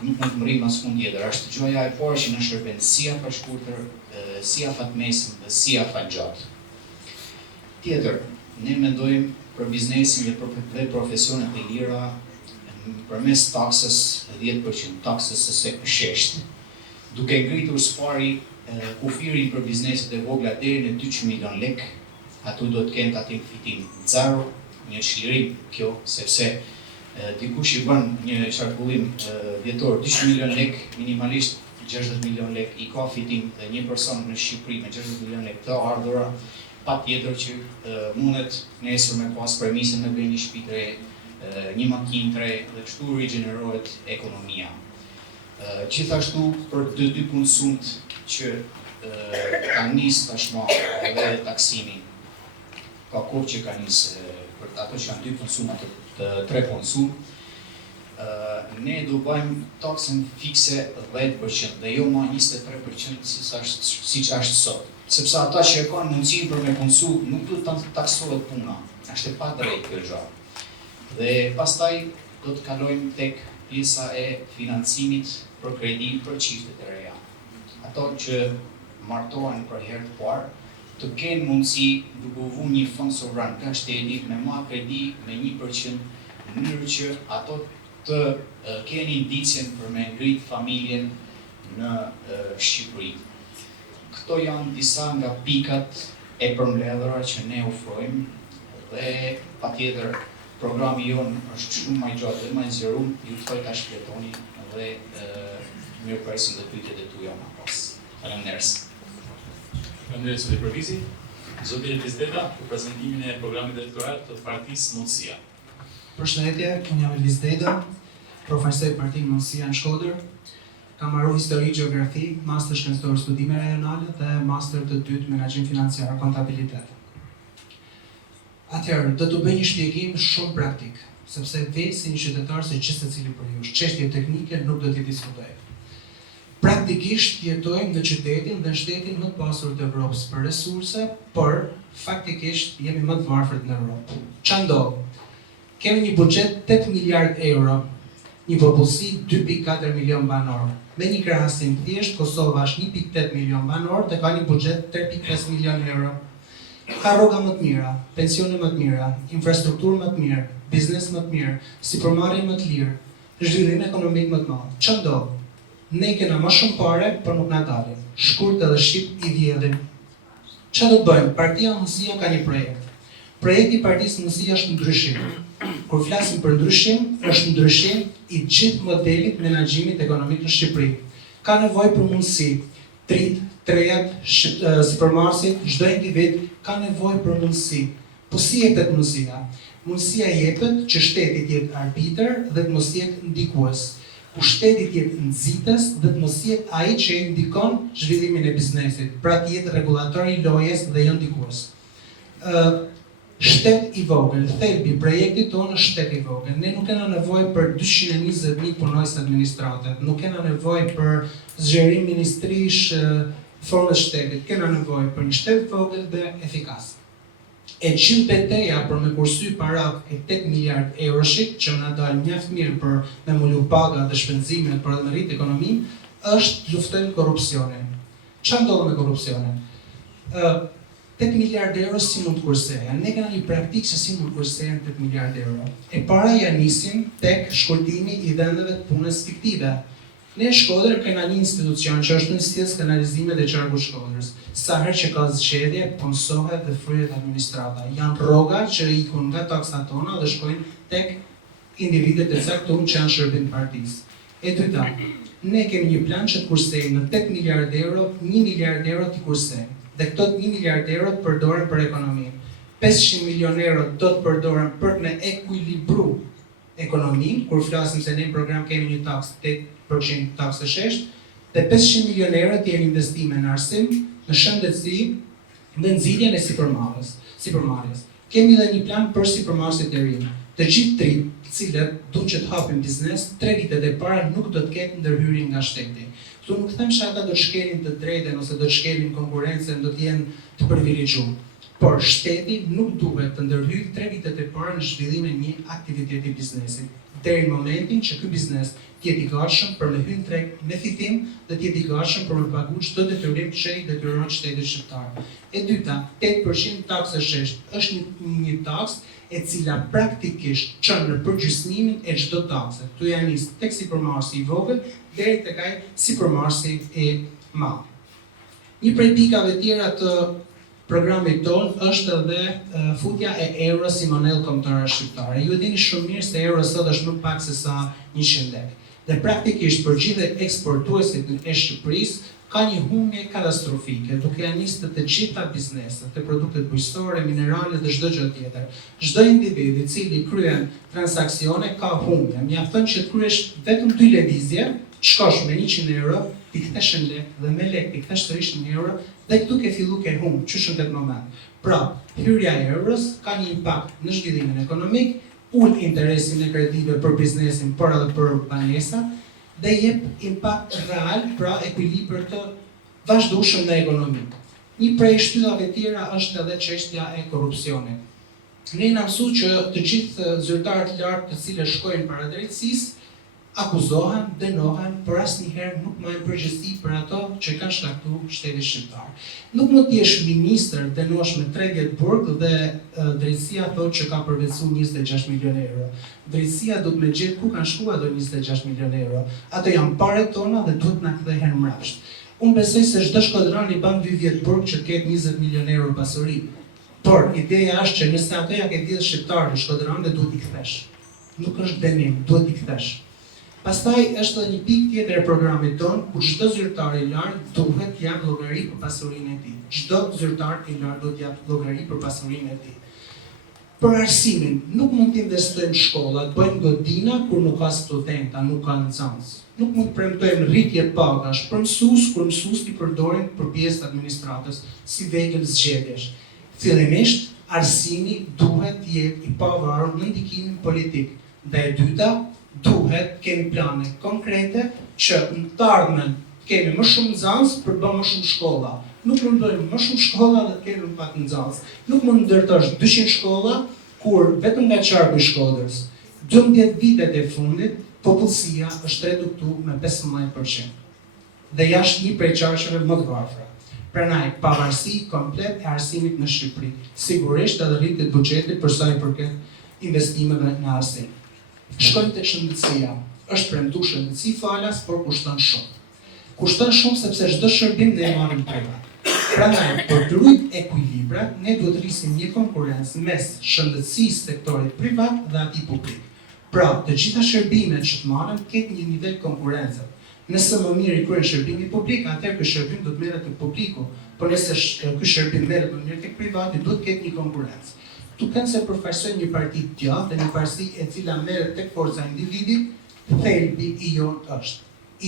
nuk mund të mrim asnjë tjetër. Është gjoja e parë që na shërben si afat shkurtër, si afat mesëm dhe si afat gjatë. Tjetër, ne mendojmë për biznesin dhe profesionet e lira përmes taksës 10%, taksës së sheshtë, duke ngritur sfari kufirin për bizneset e vogla deri në 200 milion lek, ato do të kenë tatim fitim zero, një çlirim kjo, sepse dikush i bën një qarkullim vjetor 200 milion lek, minimalisht 60 milion lek i ka fitim dhe një person në Shqipëri me 60 milion lek të ardhura, patjetër që mundet nesër me pas premisën me bëj një shtëpi të re, një makinë të re dhe kështu rigjenerohet ekonomia. Gjithashtu për të dy punësumt që kanë nisë tashmë edhe taksimi, ka kohë që kanë nisë për ato që kanë 2 konsuma të 3 konsum, ne do bëjmë taksën fikse 10% dhe jo ma 23% siç është sot. Sepse ata që e kanë mundësinë për me konsum nuk do të taksohet puna. Është e padrejtë kjo gjë. Dhe pastaj do të kalojmë tek pjesa e financimit për kredi për çiftet e reja. Ato që martohen për herë të parë të kenë mundësi duke u vënë një fond sovran nga shteti me marrë kredi me 1% në mënyrë që ato të kenë indicjen për me ngrit familjen në Shqipëri. Këto janë disa nga pikat e përmbledhura që ne ofrojmë dhe patjetër programi jonë është shumë më i gjatë dhe më i zgjeruar, ju ftoj ta shpjetoni dhe mirëpresim dhe pyetjet e tuaja më pas. Faleminderit. Faleminderit zoti Provisi. Zoti Elvisteta për prezantimin e programit elektoral të partisë Mundësia. Përshëndetje, unë jam Elvis Deda, profesor partinë Mundësia në Shkodër. Kam marrë histori, gjeografi, master shkencëtor studime rajonale dhe master të dytë menaxhim financiar, kontabilitet. Atëherë, do të bëj një shpjegim shumë praktik, sepse vej si një qytetar se çdo secili për ju, çështje teknike nuk do t'i diskutoj. Praktikisht jetojmë në qytetin dhe shtetin më të pasur të Evropës për resurse, por faktikisht jemi më të varfërt në Evropë. Ç'a ndodh? Kemi një buxhet 8 miliard euro, një popullsi 2.4 milion banor. Me një krahasim thjesht, Kosova është 1.8 milion banor dhe ka një buxhet 3.5 milion euro. Ka rroga më të mira, pensione më të mira, infrastrukturë më të mirë, biznes më të mirë, sipërmarrje më të lirë, zhvillim ekonomik më të madh. Ç'a ndodh? Ne kena më shumë pare, por nuk na dalin. Shkurt edhe shqip i vjedhin. Ç'a do të bëjmë? Partia Mundësia ka një projekt. Projekti i Partisë Mundësia është ndryshim. Kur flasim për ndryshim, është ndryshim i gjithë modelit menaxhimit ekonomik në Shqipëri. Ka nevojë për mundësi. Trit, trejat, sipërmarrësit, çdo individ ka nevojë për mundësi. Po si jetet mundësia? Mundësia jepet që shteti të jetë arbitër dhe të mos jetë ndikues. Ku shteti të jetë nxitës dhe të mos jetë ai që i ndikon zhvillimin e biznesit, pra të jetë rregullator i lojës dhe jo ndikues. Shtet i vogël, thelbi i projektit tonë është shtet i vogël. Ne nuk kena nevojë për 220.000 punojës administrate, nuk kena nevojë për zgjerim ministrish, formës shtetit, kena nevojë për një shtet vogël dhe efikas. E gjithë betejë për me kursy parat e 8 miliard euroshit, që na dalë mjaft mirë për me mulu paga dhe shpenzimet për edhe me rrit ekonominë, është luftojmë korrupsionin. Çfarë ndodh me korrupsionin? 8 miliardë euro si mund të kursehen? Ne kemi një praktikë se si mund të kursehen 8 miliardë euro. E para ja nisim tek shkoltimi i vendeve të punës fiktive. Ne në Shkodër kena një institucion që është Ministria Kanalizimet dhe Qarku Shkodrës. Sa herë që ka zgjedhje, punësohet dhe fryhet administrata. Janë rroga që ikun nga taksat tona dhe shkojnë tek individet e caktuar që janë shërbim partisë. E dyta, ne kemi një plan që të kursejmë në 8 miliardë euro, 1 miliard euro të kursejmë. Dhe këto 1 miliard euro të përdoren për ekonominë. 500 milion euro do të përdoren për në ekuilibru ekonominë, kur flasim se ne në program kemi një taks 8% taksë shesht, dhe 500 milion euro të jenë investime në arsim, në shëndetësi dhe nxitjen e sipërmarrjes. Kemi edhe një plan për sipërmarrësit e rinj. Të gjithë tri, të cilët duan që të hapin biznes, 3 vitet e para nuk do të ketë ndërhyrje nga shteti. Këtu nuk them se ata do të shkelin të drejtën ose do të shkelin konkurrencën, do të jenë të privilegjuar. Por shteti nuk duhet të ndërhyjë 3 vitet e para në zhvillimin e një aktiviteti biznesi, deri në momentin që ky biznes të jetë i gatshëm për me hyrë në treg me fitim dhe të jetë i gatshëm për me paguar çdo detyrim që i detyron shteti shqiptar. E dyta, 8% taksë shesht është një taksë e cila praktikisht çon në përgjysmimin e çdo takse. Ktu janë nis tek sipërmarrësi i vogël deri tek ai sipërmarrësi i madh. Një prej pikave tjera të programit tonë është edhe futja e euro si monedhë kombëtare shqiptare. Ju e dini shumë mirë se euro sot është më pak se sa 100 lekë. Dhe praktikisht për gjithë eksportuesit e Shqipërisë ka një humbje katastrofike, duke ja nisë të gjitha bizneset, të produktet bujqësore, minerale dhe çdo gjë tjetër. Çdo individ i cili kryen transaksione ka humbje. Mjafton që të kryesh vetëm 2 lëvizje, shkosh me 100 euro, ti kthesh në lekë dhe me lekë ti kthesh sërish në euro dhe këtu ke fillu ke humb, qysh në këtë moment. Pra, hyrja e euros ka një impakt në zhvillimin ekonomik, ul interesin e kredive për biznesin, por edhe për banesa, dhe jep impakt real, pra ekuilibër të vazhdueshëm në ekonomi. Një prej shtyllave tjera është edhe çështja e korrupsionit. Ne na mësu që të gjithë zyrtarët lartë të cilët shkojnë para drejtësisë akuzohen, dënohen, por asnjëherë nuk marrin përgjegjësi për ato që kanë shkaktuar shteti shqiptar. Nuk mund të jesh ministër dënohesh me 30 burg dhe drejtësia thotë që ka përvetësuar 26 milion euro. Drejtësia do të më gjetë ku kanë shkuar ato 26 milion euro. Ato janë paret tona dhe duhet na kthehen mbrapsht. Unë besoj se çdo shkodran i ban 2 vjet burg që të ketë 20 milion euro pasuri. Por ideja është që nëse ato ja ke dhënë shqiptarë shkodran dhe duhet i kthesh. Nuk është dënim, duhet i kthesh. Pastaj është edhe një pikë tjetër e programit tonë, ku çdo zyrtar i lartë duhet të jap llogari për pasurinë e tij. Çdo zyrtar i lartë duhet të jap llogari për pasurinë e tij. Për arsimin, nuk mund të investojmë shkolla, të bëjmë godina kur nuk ka studenta, nuk ka nxënës. Nuk mund të premtojmë rritje pagash për mësues kur mësuesit i përdorin për pjesë të administratës si vegjël zgjedhjesh. Fillimisht, arsimi duhet të jetë i pavarur në ndikimin politik. Dhe e dyta, duhet kemi plane konkrete që në të ardhmen kemi më shumë nxënës për të bërë më shumë shkolla. Nuk mund të bëjmë më shumë shkolla dhe të kemi më pak nxënës. Nuk mund të ndërtosh 200 shkolla kur vetëm nga qarku i Shkodrës 12 vitet e fundit popullsia është reduktuar me 15%. Dhe jashtë një prej qarqeve më të varfra. Prandaj pavarësi komplet e arsimit në Shqipëri. Sigurisht edhe rritje e buxhetit për sa i përket investimeve në arsim. Shkojmë te shëndetësia. Është premtuar shëndetësi falas, por kushton shumë. Kushton shumë sepse çdo shërbim ne e marrim privat. Prandaj, për të ruajtur ekuilibrat, ne duhet të rrisim një konkurrencë mes shëndetësisë sektorit privat dhe atij publik. Pra, të gjitha shërbimet që të marrin ketë një nivel konkurrence. Nëse më mirë i kryen shërbimi publik, atëherë ky shërbim do të merret tek publiku, por nëse ky shërbim merret tek privati, duhet të ketë një konkurrencë. Tu kanë se përfaqësojnë një parti të gjatë dhe një parti e cila merret tek forca e individit, thelbi i jonë është.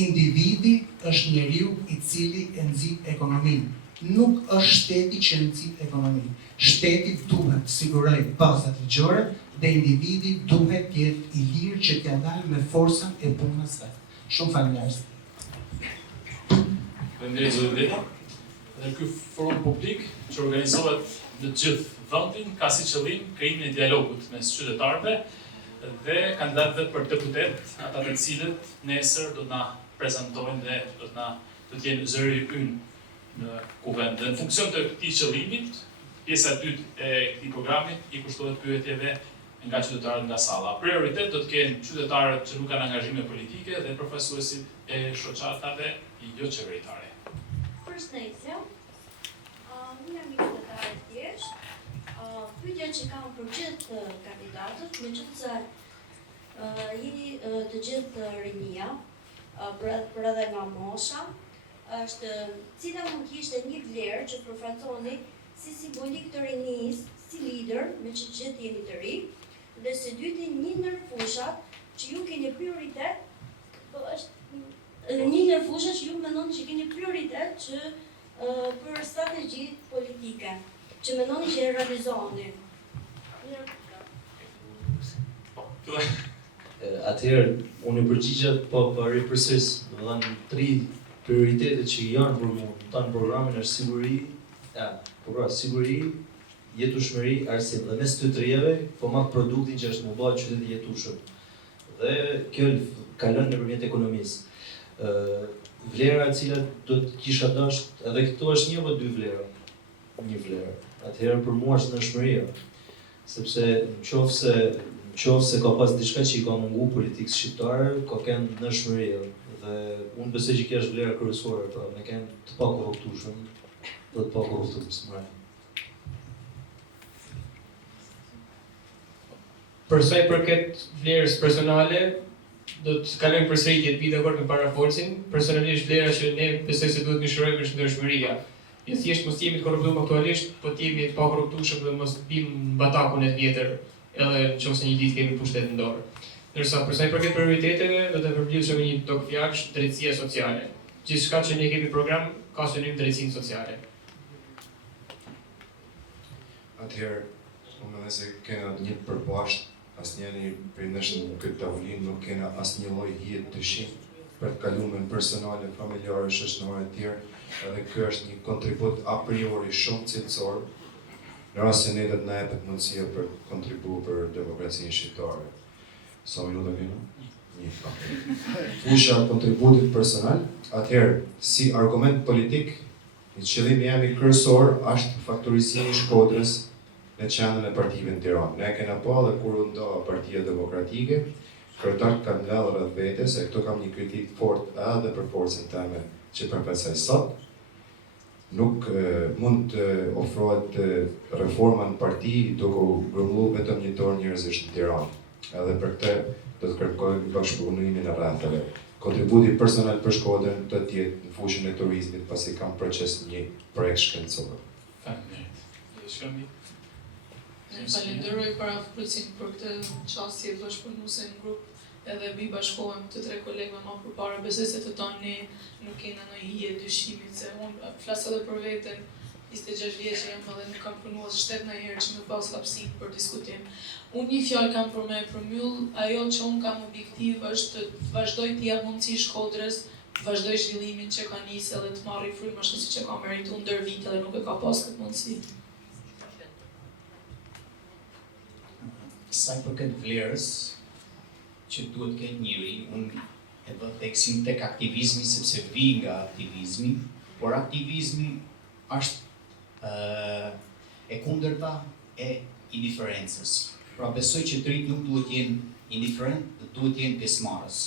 Individi është njeriu i cili e nxit ekonominë. Nuk është shteti që nxit ekonominë. Shteti duhet të sigurojë bazat ligjore dhe individi duhet të jetë i lirë që t'ia dalë me forcën e punës vet. Shumë faleminderit. Faleminderit zoti Leta. Dhe ky forum publik që organizohet në gjithë vendin ka si qëllim krijimin e dialogut mes qytetarëve dhe kandidatëve për deputet, ata të cilët nesër do të na prezantojnë dhe do të jenë zëri ynë në kuvend. Dhe në funksion të këtij qëllimit, pjesa e dytë e këtij programi i kushtohet pyetjeve nga qytetarët nga salla. Prioritet do të kenë qytetarët që nuk kanë angazhime politike dhe profesuesit e shoqatave jo qeveritare. Përshëndetje. Unë jam një qytetare thjesht. Pyetja që kam për gjithë kandidatët, megjithëse jeni të gjithë rinja, për edhe nga mosha, është cila mund kishte një vlerë që përfaqësoni si simbolik të rinisë, si lider, me që gjithë jeni të ri, dhe së dyti një ndër fushat që ju keni prioritet, është një ndër fushat që ju mendoni që keni prioritet që për strategji politike, që mendoni që e realizoni. Atëherë, unë i përgjigja po ripërsëris, domethënë 3 prioritetet që janë për mua në programin është siguri, jetueshmëri, arsim. Dhe mes të trijave, po marr produktin që është më bëhet qyteti jetueshëm. Dhe kjo kalon nëpërmjet ekonomisë. Vlera e cilat do të kisha dashur, edhe këto është një apo dy vlera? Një vlerë. Atëherë për mua është ndershmëria, sepse nëse ka pas diçka që i ka mungu politikës shqiptare, ka kenë ndershmëria. Dhe unë besoj që kjo është vlera kryesore, pra ne kemë të pakorruptueshëm, dhe të pakorruptueshëm. Për sa i përket vlerës personale, do të kalojmë përsëri të bëj dakord me parafolsin. Personalisht vlera që ne besoj se duhet mishërojmë është ndershmëria. Jo thjesht mos jemi të korruptuar aktualisht, po të jemi të pakorruptueshëm dhe mos bim batakun e vjetër, edhe nëse një ditë kemi pushtet në dorë. Ndërsa për sa i përket prioriteteve, do të përmbledhshëm një tok fjalësh, drejtësia sociale. Gjithçka që ne kemi program ka synim drejtësinë sociale. Atëherë, unë mendoj se kena të njëjtë përbashkët, asnjëri prej nesh në këtë tavolinë nuk kena asnjë lloj hije të dëshim për të kaluar personale, familjare, shoqërore të tjerë, edhe ky është një kontribut a priori shumë cilësor në rast se ne do të na jepet mundësia për të kontribuar për demokracinë shqiptare. Sa minuta vjen? Fusha e kontributit personal, atëherë si argument politik, qëllimi jam i kryesor është faktorizimi i Shkodrës në qendrën e partive në Tiranë. Ne kena pa dhe kur u nda Partia Demokratike, kryetarët kanë lënë rreth vetes, e këto kam një kritik fort edhe për forcën time që përfaqësoj sot. Nuk mund të ofrohet reforma në parti duke u grumbulluar vetëm një dorë njerëzish në Tiranë. Edhe për këtë do të kërkojmë bashkëpunimin e rrethave. Kontributi personal për Shkodrën do të jetë në fushën e turizmit, pasi kam proces një projekt shkencor. Faleminderit. Falenderoj parafrusin për këtë çastje bashkëpunuese në grup, edhe bi bashkohem të 3 kolegëve më përpara. Besoj se të tani nuk kena ndonjë hije dyshimit, se unë flas edhe për veten, 26 vjeçë jam edhe nuk kam punuar as shtet ndonjëherë që më pas hapësi për diskutim. Unë një fjalë kam për me përmbyll, ajo që unë kam objektiv është të vazhdoj të jap mundësi Shkodrës, të vazhdoj zhvillimin që ka nisë edhe të marrë frymë ashtu siç e ka merituar ndër vite dhe nuk e ka pas këtë mundësi. Sa i përket vlerës që duhet kenë njëri, unë e vë theksim tek aktivizmi sepse vi nga aktivizmi, por aktivizmi është e kundërta e indiferencës. Pra besoj që të rinjt nuk duhet jenë indiferent, duhet jenë pjesëmarrës.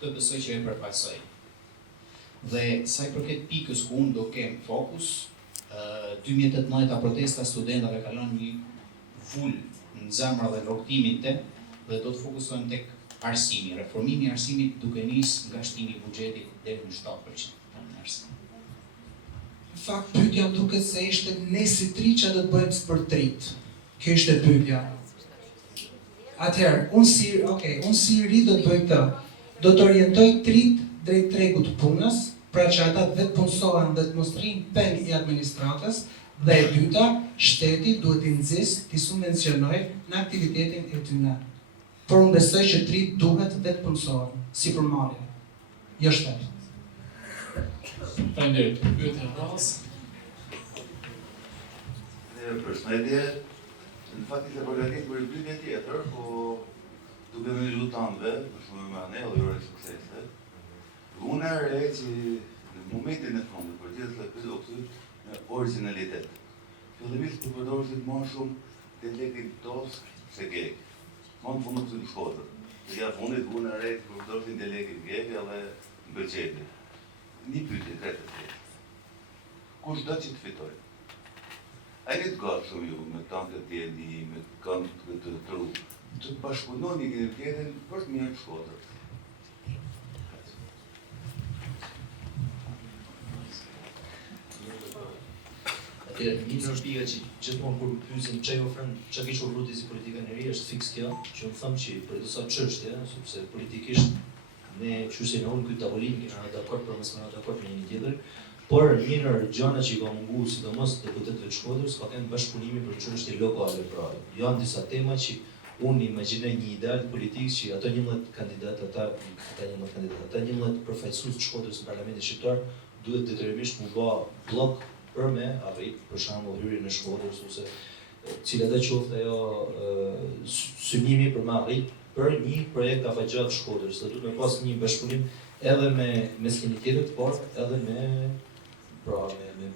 Këtë besoj që e përfaqësoj. Dhe sa i përket pikës ku unë do kem fokus, 2018 protesta studentave ka lënë një vul në zemra dhe rrogtimin tim dhe do të fokusohem tek arsimi, reformimi i arsimit duke nisë nga shtimi i buxhetit deri në 7% në arsim. Në fakt, pyetja më duket se ishte ne si tri që do të bëjmë për trit. Kjo ishte pyetja. Atëherë, unë si ri do të bëj këtë. Do të orientoj trit drejt tregut të punës, pra që ata vetë punësohen dhe të mos rrinë peng i administratës, dhe e dyta, shteti duhet i nxjisë t'i subvencionojë në aktivitetin e tyre. Por unë besoj që trit duhet vetë punësohen, si përmarrje. Jo shteti. Faleminderit. Pyetja e radhës. Përshëndetje. Në fakt ishte përgatitur për një pyetje tjetër, po duke me rezultanëve, më shumë me anel dhe ore suksese. Unë e re që në momentin e fundit, për gjithë u kthyer në originalitet. Fillimisht të përdorësit më shumë dialektin tos se grek. Më në fundit të Shkodër. Ja fundit unë e rejtë përdorësin dialektin grek edhe në Bëqeti. Një pyetje kretë. Kush do që të fitoj? A një të gatë shumë ju me tanë të tjeli, me kanë të tru, të bashkëpunoni një tjetën për të mirë të Shkodrës. Atëherë, një në shpika që gjithmonë kur më pyesin çfarë ofron, çka kish ofruar si politika e ri është fiks kjo, që unë them që për disa çështje, sepse politikisht ne çështje në unë këtë tavolinë kemi dakord për mos më dakord me një tjetër, por një në gjëra që i ka munguar sidomos deputetëve të Shkodrës ka qenë bashkëpunimi për çështje lokale, pra janë disa tema që unë imagjinoj një ideal politik që ato 11 kandidatë, ata 11 përfaqësues të Shkodrës në Parlamentin Shqiptar duhet detyrimisht të bëjë blok për me arrit, për shembull hyrjen në Shkodrës ose cilat do qoftë ajo synimi për me arrit për një projekt afatgjat të Shkodrës, do duhet të pas një bashkëpunim edhe me meskinitetet, por edhe me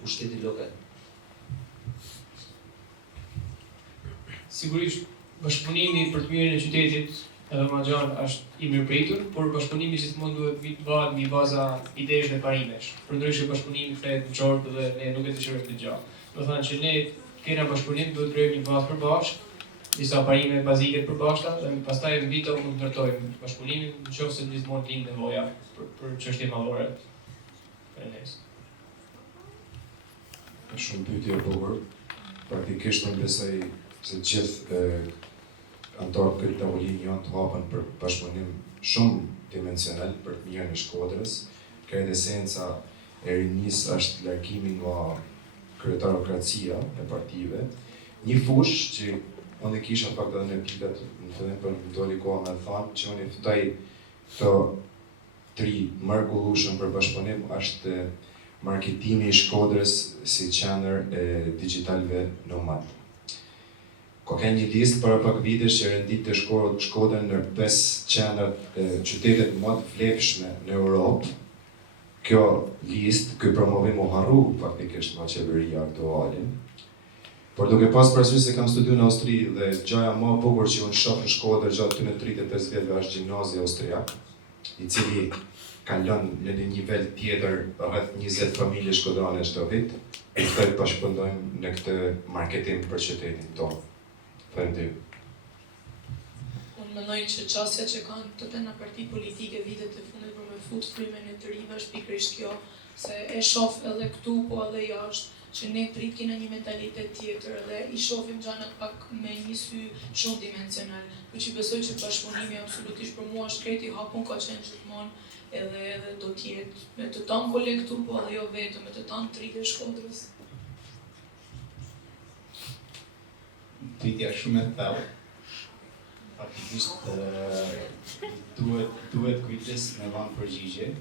pushtetin lokal. Sigurisht, bashkëpunimi për të mirën e qytetit edhe më gjanë është i mirëpritur, por bashkëpunimi gjithmonë duhet bëhet mbi baza idesh dhe parimesh. Përndryshe bashkëpunimi flet në çorp dhe ne nuk e dëshirojmë të gjë. Do thënë që ne kena bashkëpunim duhet të krijojmë një bazë përbashkë, disa parime bazike të përbashkëta dhe pastaj mbi to mund të ndërtojmë bashkëpunimin nëse gjithmonë lind nevoja për çështje mallore. Shumë pyetje e bukur. Praktikisht unë besoj se gjithë antarët këtë tavolinë janë të hapur për bashkëpunim shumë dimensional për të mirën e Shkodrës. Krejt esenca e rinisë është largimi nga kryetarokracia e partive. Një fushë që unë e kisha pak edhe në pikat në fillim për më doli koha me thamë që unë i ftoj këto 3 mrekullueshëm për bashkëpunim është marketimi i Shkodrës si qendër e digitalëve nomad. Ka qenë një listë para pak vitesh që renditë të Shkodrën në 5 qendrat qytetet më të vlefshme në Europë. Kjo listë, ky promovim u harru faktikisht nga qeveria aktuale. Por duke pas parasysh se kam studiuar në Austri dhe gjëja më e bukur që unë shoh në Shkodër gjatë këtyre 35 vjetëve është gjimnazi austriak, i cili ka lënë në një nivel tjetër rreth 20 familje shkodrane çdo vit, e të bashkëpunojmë në këtë marketing për qytetin tonë. Faleminderit. Unë mendoj që çësia që kanë të tëna parti politike vitet e fundit për me fut frymën e të rive është pikërisht kjo, se e shoh edhe këtu po edhe jashtë, që ne prit kena një mentalitet tjetër dhe i shohim gjanat pak me një sy shumë dimensional. Për që besoj që bashkëpunimi absolutisht për mua është krejt i hapun ka qenë gjithmonë edhe do tjetë me të tanë kolektu, po edhe jo vetëm me të tanë të rritë e Shkodrës. Pyetja shumë e thellë. Faktikisht duhet kujdes me dhënë përgjigje.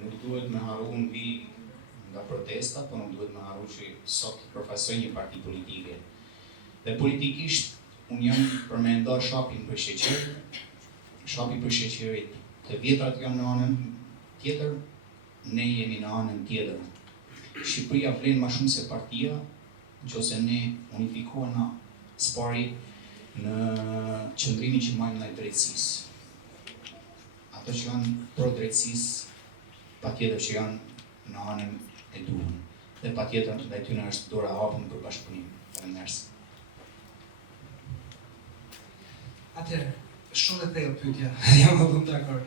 Nuk duhet me harru unë vi nga protesta, po nuk duhet me harru që sot përfaqësoj një parti politike. Dhe politikisht unë jam për me nda shapin për sheqer. Shapi për sheqerit të vjetrat janë në anën tjetër, ne jemi në anën tjetër. Shqipëria vlen më shumë se partia, nëse ne unifikohena spari në qëndrimin që majmë ndaj drejtësisë. Ato që janë pro drejtësisë, patjetër që janë në anën e duhur. Dhe patjetër ndaj tyre është dora e hapur për bashkëpunim. Faleminderit. Atëherë, shumë e thellë pyetja, jam shumë dakord.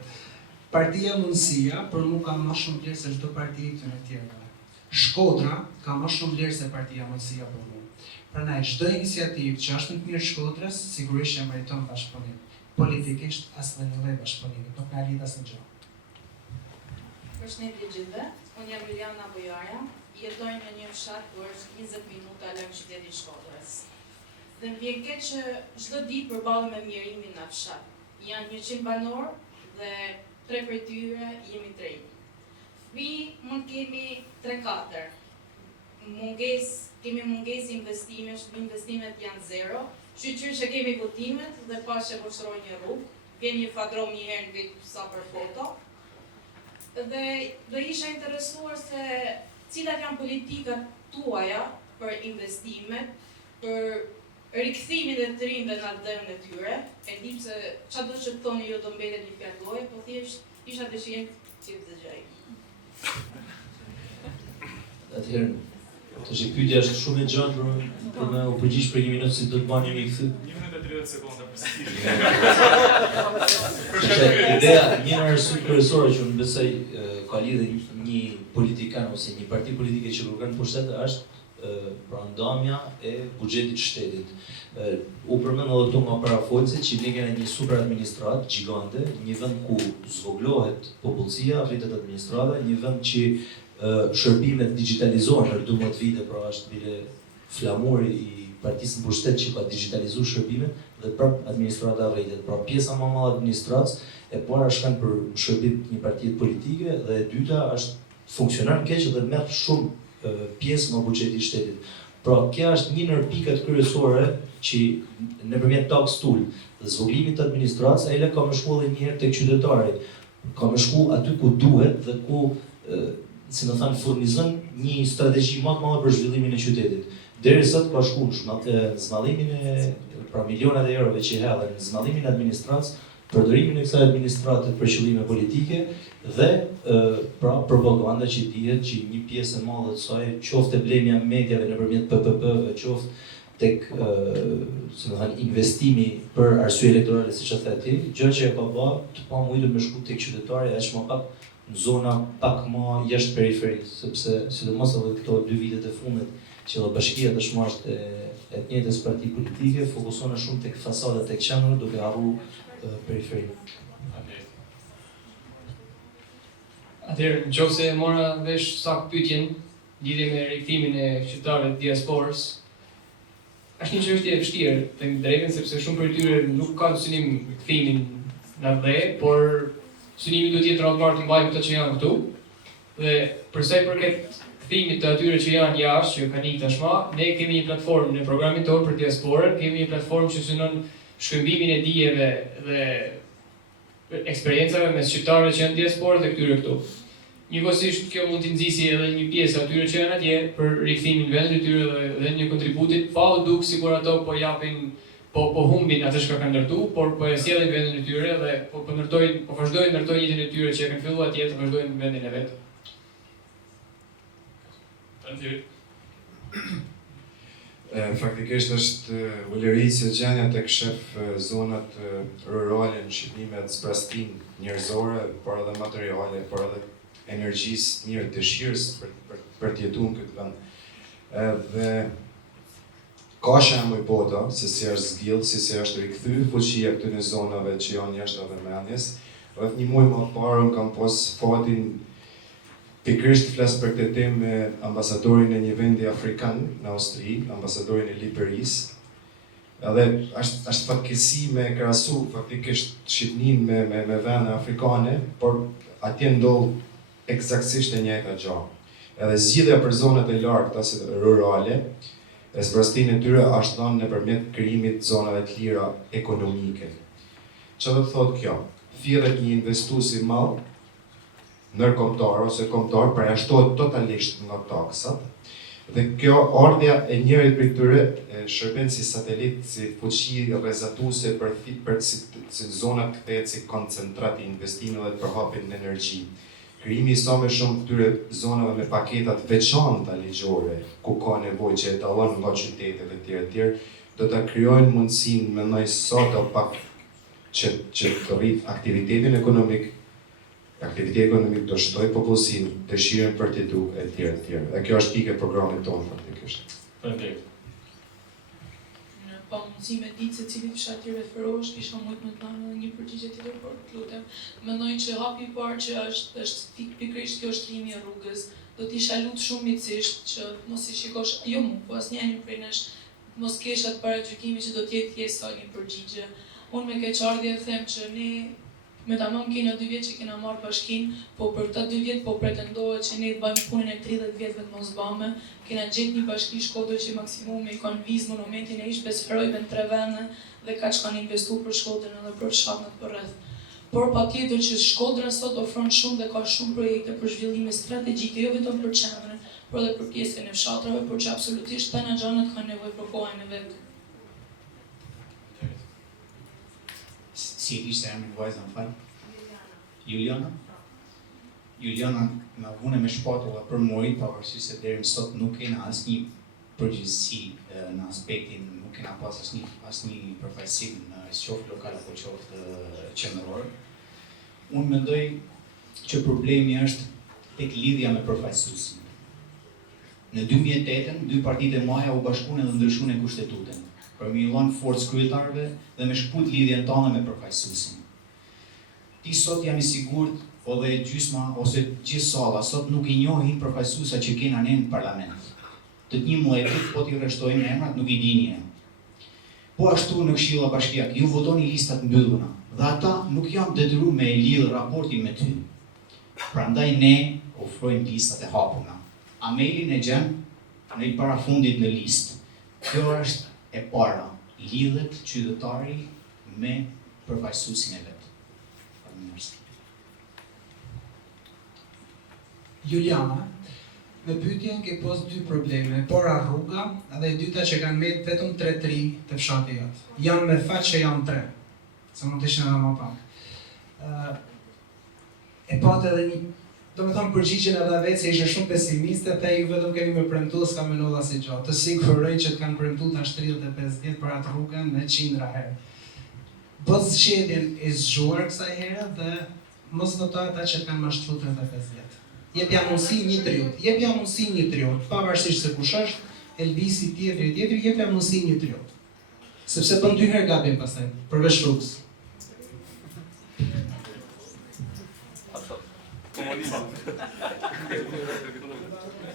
Partia Mundësia për mua ka më shumë vlerë se çdo parti këtyre të tjerëve. Shkodra ka më shumë vlerë se Partia Mundësia për mua. Prandaj çdo iniciativë që është në të mirë Shkodrës, sigurisht që meriton bashkëpunim. Politikisht asnjë lloj bashkëpunimi, nuk ka lidhje asnjë gjë. Përshëndetje gjithëve, unë jam Liliana Bojaja, jetoj në një fshat ku është 20 minuta larg qytetit Shkodrës. Dhe më vjen keq që çdo ditë përballem me mjerimin në fshat. Janë 100 banor dhe 3 prej tyre jemi të rinj. Fëmijë mund kemi 3-4. Kemi mungesë investimesh, investimet janë zero. Shqyqyr që kemi votimet dhe pas që vështroj një rrugë, vjen një fadrom një herë në vit sa për foto. dhe do isha interesuar se cilat janë politikat tuaja për investimet, për rikthimin e të rinjve në ardhënën e tyre. E di se çfarë do të thoni ju do mbetet një fjalë goje, po thjesht isha dëshirë që të dëgjoj. Atëherë, të që pyetja është shumë e gjatë për me u përgjigj për 1 minutë si do të bani mi këthy. 1 minutë e 30 sekonda për Ideja, një arsye kryesore që unë besoj ka lidhje një politikan ose një parti politike që kërkon pushtet është pra ndamja e buxhetit shtetit. U përmend edhe këtu nga parafolse që ne kemi një super administratë gjigante, një vend ku zvoglohet popullsia, rritet administrata, një vend që shërbimet digitalizohen në 12 vite, pra është bile flamuri i partisë në pushtet që ka digitalizuar shërbimet dhe prap administrata rritet. Pra pjesa më e madhe e administratës e para shkon për shërbim një partie politike dhe e dyta është funksionar keq dhe merr shumë pjesë nga buxheti i shtetit. Pra kjo është një ndër pikat kryesore që nëpërmjet tax tool dhe zvoglimit të administratës ai ka më shku edhe një herë tek qytetari. Ka më shku aty ku duhet dhe ku si më thanë, furnizon një strategji më të madhe për zhvillimin e qytetit. Deri sot ka shku në zmadhimin e pra milionat e eurove që hedhen në zmadhimin e administratës, përdorimin e kësaj administrate për qëllime politike dhe pra propaganda që dihet që një pjesë e madhe të saj qoftë blemja mediave nëpërmjet PPP-ve, qoftë tek si më thanë, investimi për arsye elektorale, siç e the ti, gjë që e ka bërë të pamuajtur me shku tek qytetari aq më pak në zona pak më jashtë periferikë, sepse sidomos edhe këto 2 vitet e fundit që dhe bashkia dëshmarës e të njëjtës parti politike fokusohen shumë tek fasadat tek qendra duke harruar periferinë. Atëherë, nëse mora vesh saktë pyetjen lidhje me rikthimin e qytetarëve të diasporës, është një çështje e vështirë, të drejtën, sepse shumë prej tyre nuk kanë synim kthimin në dhe, por synimi duhet të jetë rrallëbar të mbajmë këto që janë këtu. Dhe për sa i përket kthimit të atyre që janë jashtë, që kanë ikë tashmë, ne kemi një platformë në programin tonë për diasporën, kemi një platformë që synon shkëmbimin e dijeve dhe eksperiencave mes shqiptarëve që janë diasporë dhe këtyre këtu. Njëkohësisht kjo mund t'i nxjisë edhe një pjesë atyre që janë atje për rikthimin vendit të tyre dhe një kontributit, pa u duk sikur ato po japin po humbin atë që kanë ndërtu, por po e sjellin vendin e tyre dhe po vazhdojnë ndërtojnë jetën e tyre që e kanë filluar atje të vazhdojnë në vendin e vet. Faktikisht është ulërisë gjendja tek shef zonat rurale në Shqipëri me zbrastim njerëzore, por edhe materiale, por edhe energjisë njërë dëshirës për të jetuar në këtë vend. Dhe ka shembuj bota se si është zgjidhur, si është rikthyer fuqia këtyre zonave që janë jashtë vëmendjes. Rreth një muaj më parë unë kam pas fatin pikërisht flas për këtë temë me ambasadorin e një vendi afrikan në Austri, ambasadorin e Liberisë. Edhe është fatkeqësi me krahasu faktikisht Shqipërinë me vende afrikane, por atje ndodh eksaktësisht e njëjta gjë. Edhe zgjidhja për zonat e largëta si rurale, e zbrastimit e tyre është dhënë nëpërmjet krijimit të zonave të lira ekonomike. Çfarë do të thotë kjo? Thirret një investues i madh ndërkombëtar ose kombëtar përjashtohet totalisht nga taksat. Dhe kjo ardha e njërit prej këtyre shërben si satelit, si fuqi rrezatuese për si zonat kthehet si koncentrat i investimeve dhe përhapjen në energji. Krijimi i sa më shumë këtyre zonave me paketat veçanta ligjore, ku ka nevojë që të dallon nga qytetet e tjera, do ta krijojnë mundësinë mendoj sa të pak që të rrit aktivitetin ekonomik. Aktiviteti ekonomik do shtojë popullsinë, dëshirën për të jetuar e tjera. Dhe kjo është pikë e programit tonë faktikisht. Pa mundësi me ditë se cili fshat i referohesh, isha mujt më të marrë një përgjigje tjetër, por të lutem. Mendoj që hapi i parë që është pikërisht kjo shtrimi i rrugës, do t'isha lut shumë mitësisht që mos i shikosh, jo mu, po asnjëri prej nesh mos kesh atë paragjykimi që do t'jetë thjesht sa një përgjigje. Unë me keqardhje them që ne me tamam kena 2 vjet që kena marrë bashkinë, po për këta 2 vjet po pretendohet që ne të bëjmë punën e 30 vjetëve të mosbame. Kena gjetë një bashki Shkodër që maksimumi i kanë vizë monumentin e ish besferojve në 3 vende dhe ka që kanë investu për Shkodrën edhe për fshatnat për rreth. por patjetër që Shkodra sot ofron shumë dhe ka shumë projekte për zhvillime strategjike, jo vetëm për qendrën, por edhe për pjesën e fshatrave, por që absolutisht të gjanat kanë nevojë për kohën e vet. Si e ishte emrin vajza, më fal? Juliana? Juliana na vune me shpatulla për murit, pavarësisht se deri më sot nuk kena asnjë përgjegjësi në aspektin, nuk kena pas asnjë përfaqësim në qoftë lokal apo qoftë qendror. Unë mendoj që problemi është tek lidhja me përfaqësuesin. Në 2008, dy partitë e mëdha u bashkuan dhe ndryshuan kushtetutën për me i dhënë forcë kryetarëve dhe me shkput lidhjen tonë me përfaqësuesin. Ti sot jam i sigurt, po dhe gjysma ose gjithë salla sot nuk i njohin përfaqësuesa që kena ne në parlament. Të 11 po t'i rreshtojmë emrat, nuk i dini emrat. Po ashtu në Këshilla Bashkiake, ju votoni listat mbyllura dhe ata nuk janë detyruar me e lidhë raportin me ty. Prandaj ne ofrojmë listat e hapura. Amelin e gjen në i parafundit në listë. Kjo është e para, lidhet qytetari me përfaqësuesin e vet. Faleminderit. Juliana, me pyetjen ke pos dy probleme, para rruga dhe e dyta që kanë met vetëm 3 tri të fshatit jot. Janë me fat që janë 3, se mund të ishin edhe më pak. E patë edhe një, do me thonë përgjigjen edhe vetë se ishe shumë pesimiste, dhe ju vetëm keni me premtu, s'ka me nodha si gjatë. Të siguroj që të kanë premtu tash 35 ditë për atë rrugën me 100 herë. Bës zgjedhjen e zgjuar kësaj herë dhe mos voto ata që kanë mashtruar 35 vjet. Jep ja mundësi një triumf, pavarësisht se kush është, Elvisi tjetri, jep ja mundësi një triumf. Sepse bën 2 herë gabim pastaj, përveç rrugës.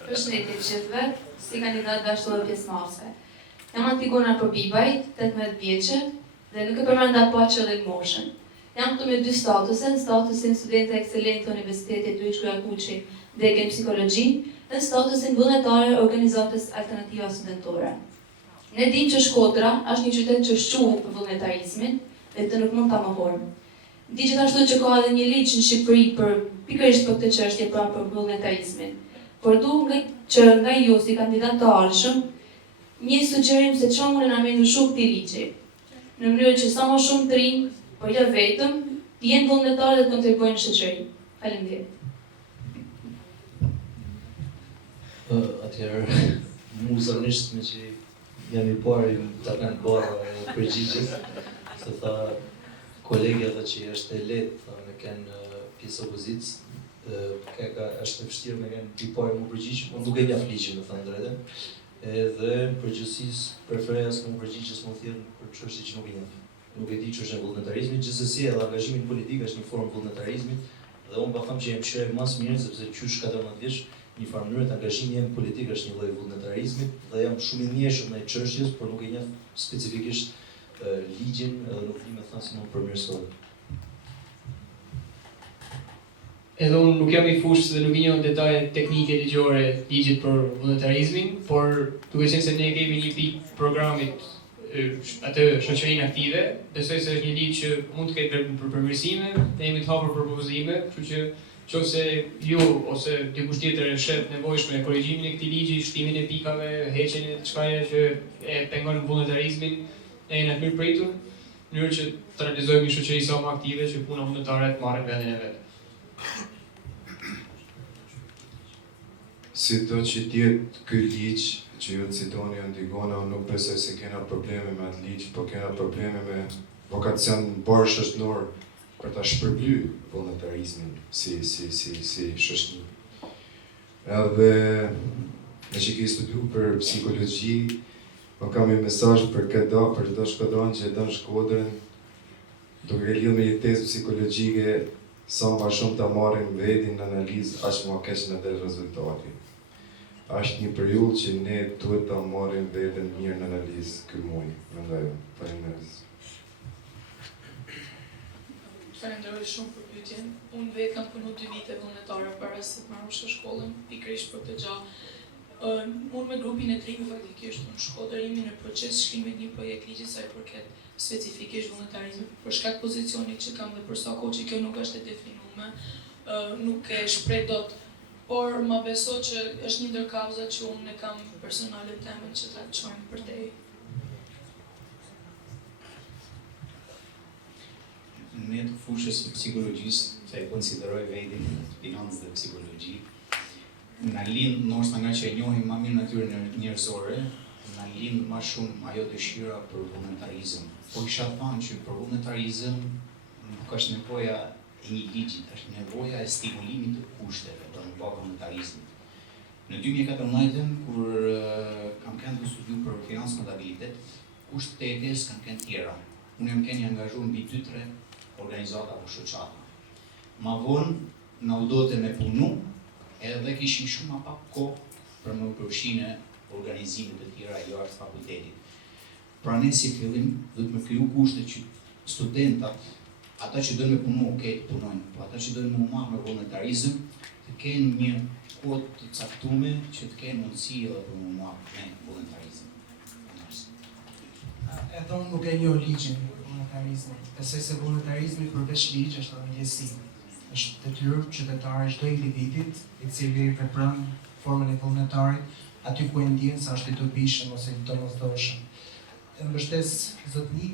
Përshëndetje të gjithëve, si kandidat dashur pjesëmarrëse. Jam Antigona Përbibaj, 18 vjeçë dhe nuk e përmenda pa qëllim moshën. Jam këtu me 2 statuse, statusin studente ekselente të Universitetit Luiç Kujakuçi, degën psikologji, dhe statusin vullnetare organizatës Alternativa Studentore. Ne dimë që Shkodra është një qytet që shquhet për vullnetarizmin dhe të nuk mund ta mohojmë. Di gjithashtu që ka edhe një ligj në Shqipëri për pikërisht për këtë çështje për vullnetarizmin. Por që nga ju si kandidat të ardhshëm, një sugjerim se çfarë mund na mendu shumë këtij ligji. Në mënyrë që sa më shumë të rinj, po jo vetëm, të jenë vullnetarë dhe të kontribuojnë në shoqëri. Faleminderit. Atëherë, mu zërnisht me që jam i pari të kanë barë përgjigjes, se tha kolegja dhe që është e letë me kënë pjesë opozicës, është e vështirë me kënë i pari mu përgjigjë, më duke një afligjë me thënë drejtë, edhe përgjësis preferejas mu përgjigjës mu thirë për çështje që nuk i njëfë. Nuk e di që është në vullnetarizmit, gjithsesi edhe angazhimin politik është një formë vullnetarizmit, dhe unë pa them që jem qërë mas mirë, sepse qysh 14 vjeç, një farë mënyrë të angazhimi jem politik është një lloj vullnetarizmit, dhe jam shumë i njehshëm ndaj çështjes, por nuk e njeh specifikisht ligjin, edhe nuk di me thënë si mund përmirësohet. Edhe unë nuk jam i fushë dhe nuk i njoh detajet teknike ligjore ligjit për vullnetarizmin, por duke qenë se ne kemi një pikë programit atë shoqërinë aktive, besoj se është një ligj që mund të ketë për përmirësime, ne jemi të hapur për propozime, kështu që nëse ju ose dikush tjetër e shet nevojshme korrigjimin e këtij ligji, shtimin e pikave, heqjen e diçkaje që e pengon vullnetarizmin, ne jemi të mirëpritur, në mënyrë që të realizojmë një shoqëri sa më aktive që puna vullnetare të marrë vendin e vet. Si do që tjetë ky ligj që ju citoni Antigona, unë nuk besoj se kena probleme me atë ligj, po kena probleme me vokacion bërë shoqënor për ta shpërbly vullnetarizmin si shoqëni. Edhe me që ki studiu për psikologji, po kam një mesazh për çdo shkodran që e don Shkodrën, duke e lidhur me një tezë psikologjike, sa më shumë ta marrim vetin në analizë, aq më keq në del rezultati. Është një periudhë që ne duhet ta marrim veten mirë në analizë ky muaj, mendoj. Faleminderit. Falenderoj shumë për pyetjen. Unë vetë kam punu 2 vite vullnetare para se të marrësh shkollën, pikërisht për këtë gjë. Unë me grupin e trim faktikisht në Shkodër jemi në proces shkrimit një projekt ligji sa i përket specifikisht vullnetarizmit. Për shkak pozicionit që kam dhe për sa kohë që kjo nuk është e definuar, nuk e shpreh dot, por ma beso që është një ndër kauzat që unë e kam personale temën që ta çojmë përtej. Ne të fushës së psikologjisë, që e konsideroj vetin financë dhe psikologji, na lind ndoshta nga që e njohim më mirë natyrën njerëzore, na lind më shumë ajo dëshira për vullnetarizëm. Po isha thënë që për vullnetarizëm nuk është nevoja e një ligji, është nevoja e stimulimit të kushteve për në bërë vullnetarizmit. Në 2014, kur kam kënë të studiu për financë kontabilitet, kushtet e ETS kam kënë tjera. Unë jam kënë angazhu mbi 2-3 organizata apo shoqata. Ma vonë na u dote me punu, edhe kishim shumë ma pak kohë për më përfshine organizimit të tjera jo artë fakultetit. Pra ne si fillim, do të më kriju kushte që studentat, ata që dojnë me punu, të punojnë, po ata që dojnë me marrë me vullnetarizëm, të kenë një kohë të caktume që të kenë mundësi edhe për më marrë me vullnetarizëm. Edhe unë nuk e njoh ligjin vullnetarizmit. Besoj se vullnetarizmi përveç ligj është edhe ndjesi. Është detyrë qytetare çdo individit i cili vepron formën e vullnetarit aty ku e ndjen se është i dobishëm ose i domosdoshëm. E mbështes zotëni,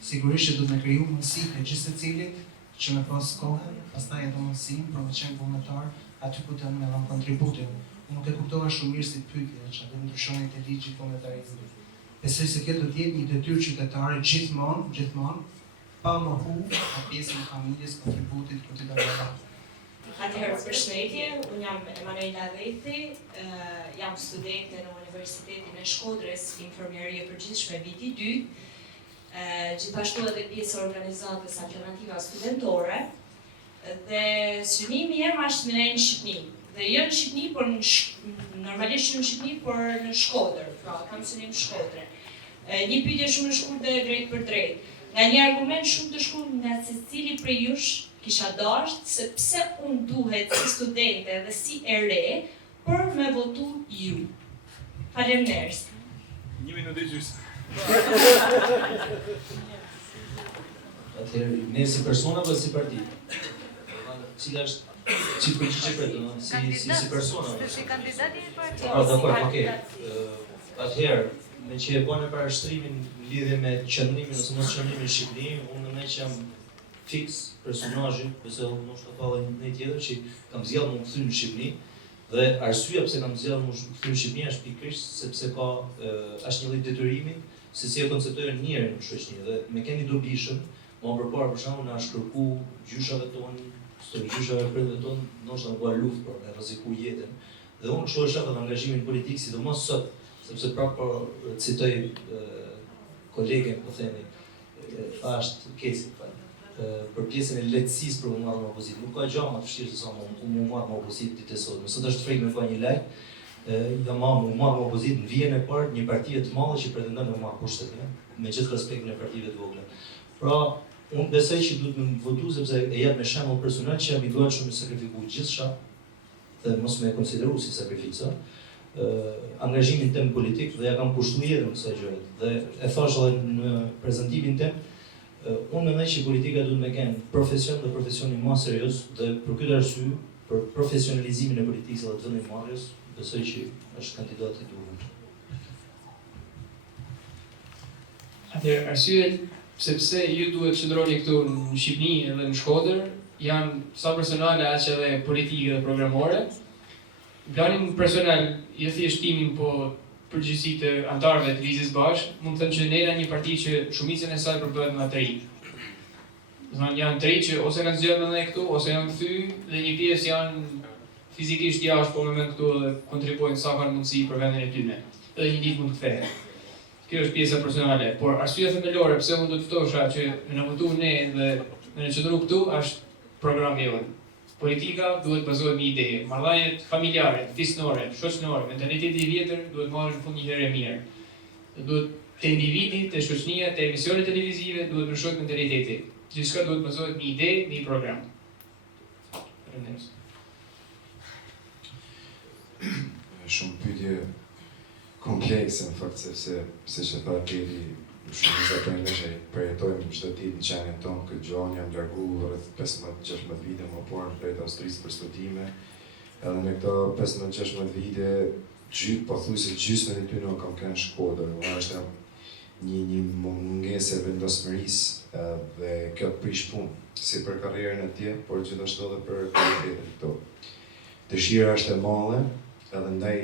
sigurisht që do të na kriju mundësi të gjithë secilit që me pas kohën, pastaj edhe mundësinë për të qenë vullnetar aty ku të më dhënë kontributin. Unë nuk e kuptova shumë mirë si pyetje, që do ndryshonit e ligjit vullnetarizmit. Besoj se kjo do të jetë një detyrë qytetare gjithmonë, pa më humbur pjesën e familjes, kontributit për të dhënë. Atëherë përshëndetje, unë jam Emanuela Dheti, jam studente në Universitetin e Shkodrës, Informierie e Përgjithshme viti 2, gjithashtu edhe pjesë e organizatës Alternativa Studentore, dhe synimi jem është në Shqipni. Dhe jo në Shqipni, por normalisht në Shqipni, por në Shkodër, pra kam synim Shkodre. Një pyetje shumë e shkurtër dhe drejt për drejt. Nga një argument shumë të shkurtër nga secili prej jush kisha dashur se pse unë duhet si studente dhe si e re për me votu ju. Faleminderit. 1 minutë e gjysmë. Atëherë, ne si persona apo si parti? Cila është si përgjigje për të, si persona? Si kandidati i partisë. Po, dakor, okay. Atëherë, me që e bën parashtrimin në lidhje me qëndrimin ose mos qëndrimin në Shqipëri, unë më që jam fiks personazhin, pse unë nuk të fallë një tjetër që kam zgjedhur më kthy në Shqipëri dhe arsyeja pse kam zgjedhur më kthy në Shqipëri është pikërisht sepse ka është një lloj detyrimi se si e konceptojnë njerën në shoqëri dhe me keni dobishëm, më përpara për shembull na shkërku gjyshave tonë, gjyshave prindërve tonë, ndoshta u bë luftë për me rreziku jetën. Dhe unë kështu e shoh edhe angazhimin politik, sidomos sot, sepse prapë citoj kolegen, po themi, është Kesi, për pjesën e lehtësisë për u marrë me opozitë. Nuk ka gjë më të vështirë se sa mu marrë me opozitë ditë e sotme. Sot është frikë me bë një lajm, jam mu marrë me opozitë në vijën e parë një partie të madhe që pretendon të marrë pushtetin, me gjithë respektin e partive të vogla. Pra, unë besoj që duhet më votu sepse e jap me shembull personal që jam i gatshëm të sakrifikuj gjithçka dhe mos më konsideru si sakrificë. Angazhimin tim politik dhe ja kam pushtuar jetën kësaj gjëje. Dhe e thash edhe në prezantimin tim, unë mendoj që politika duhet me kenë profesion dhe profesionin më serioz dhe për këtë arsye, për profesionalizimin e politikës dhe të vendimmarrjes, besoj që është kandidati i duhur. Atëherë arsyet sepse ju duhet të qëndroni këtu në Shqipëri edhe në Shkodër, janë sa personale aq edhe politike dhe programore. Planin personal, jo thjesht timin, po përgjegjësitë të anëtarëve të Lizës Bashk, mund të them që ne jemi një parti që shumicën e saj përbëhet nga të rinj. Janë të rinj që ose kanë zgjedhur ne këtu, ose janë kthy dhe një pjesë janë fizikisht jashtë, po në këtu dhe kontribuojnë sa kanë mundësi për vendin e tyre. Edhe një ditë mund të kthehet. Kjo është pjesa personale, por arsyeja themelore pse unë do të ftosha që në votu ne dhe në qëndru këtu është programi jonë. Politika duhet bazohet në ide, marrëdhëniet familjare, fisnore, shoqënore, mentaliteti i vjetër duhet marrë në fund një herë e mirë. Duhet te individi, te shoqënia, te emisionet televizive duhet ndryshohet mentaliteti. Gjithçka duhet bazohet në ide, në program. shumë pyetje komplekse në fakt sepse siç e tha Keli, shumë zakonisht që përjetojmë çdo ditë në qenin tonë këtë gjonjë, jam larguar rreth 15-16 vite më parë drejt Austrisë për studime. Edhe në këto 15-16 vite, pothuajse gjysmën e tyre kam kënë Shkodër. Është një mungesë e vendosmërisë dhe kjo të prish punë, si për karrierën e tij, por gjithashtu edhe për kvalitetin këto. Dëshira është e madhe, edhe ndaj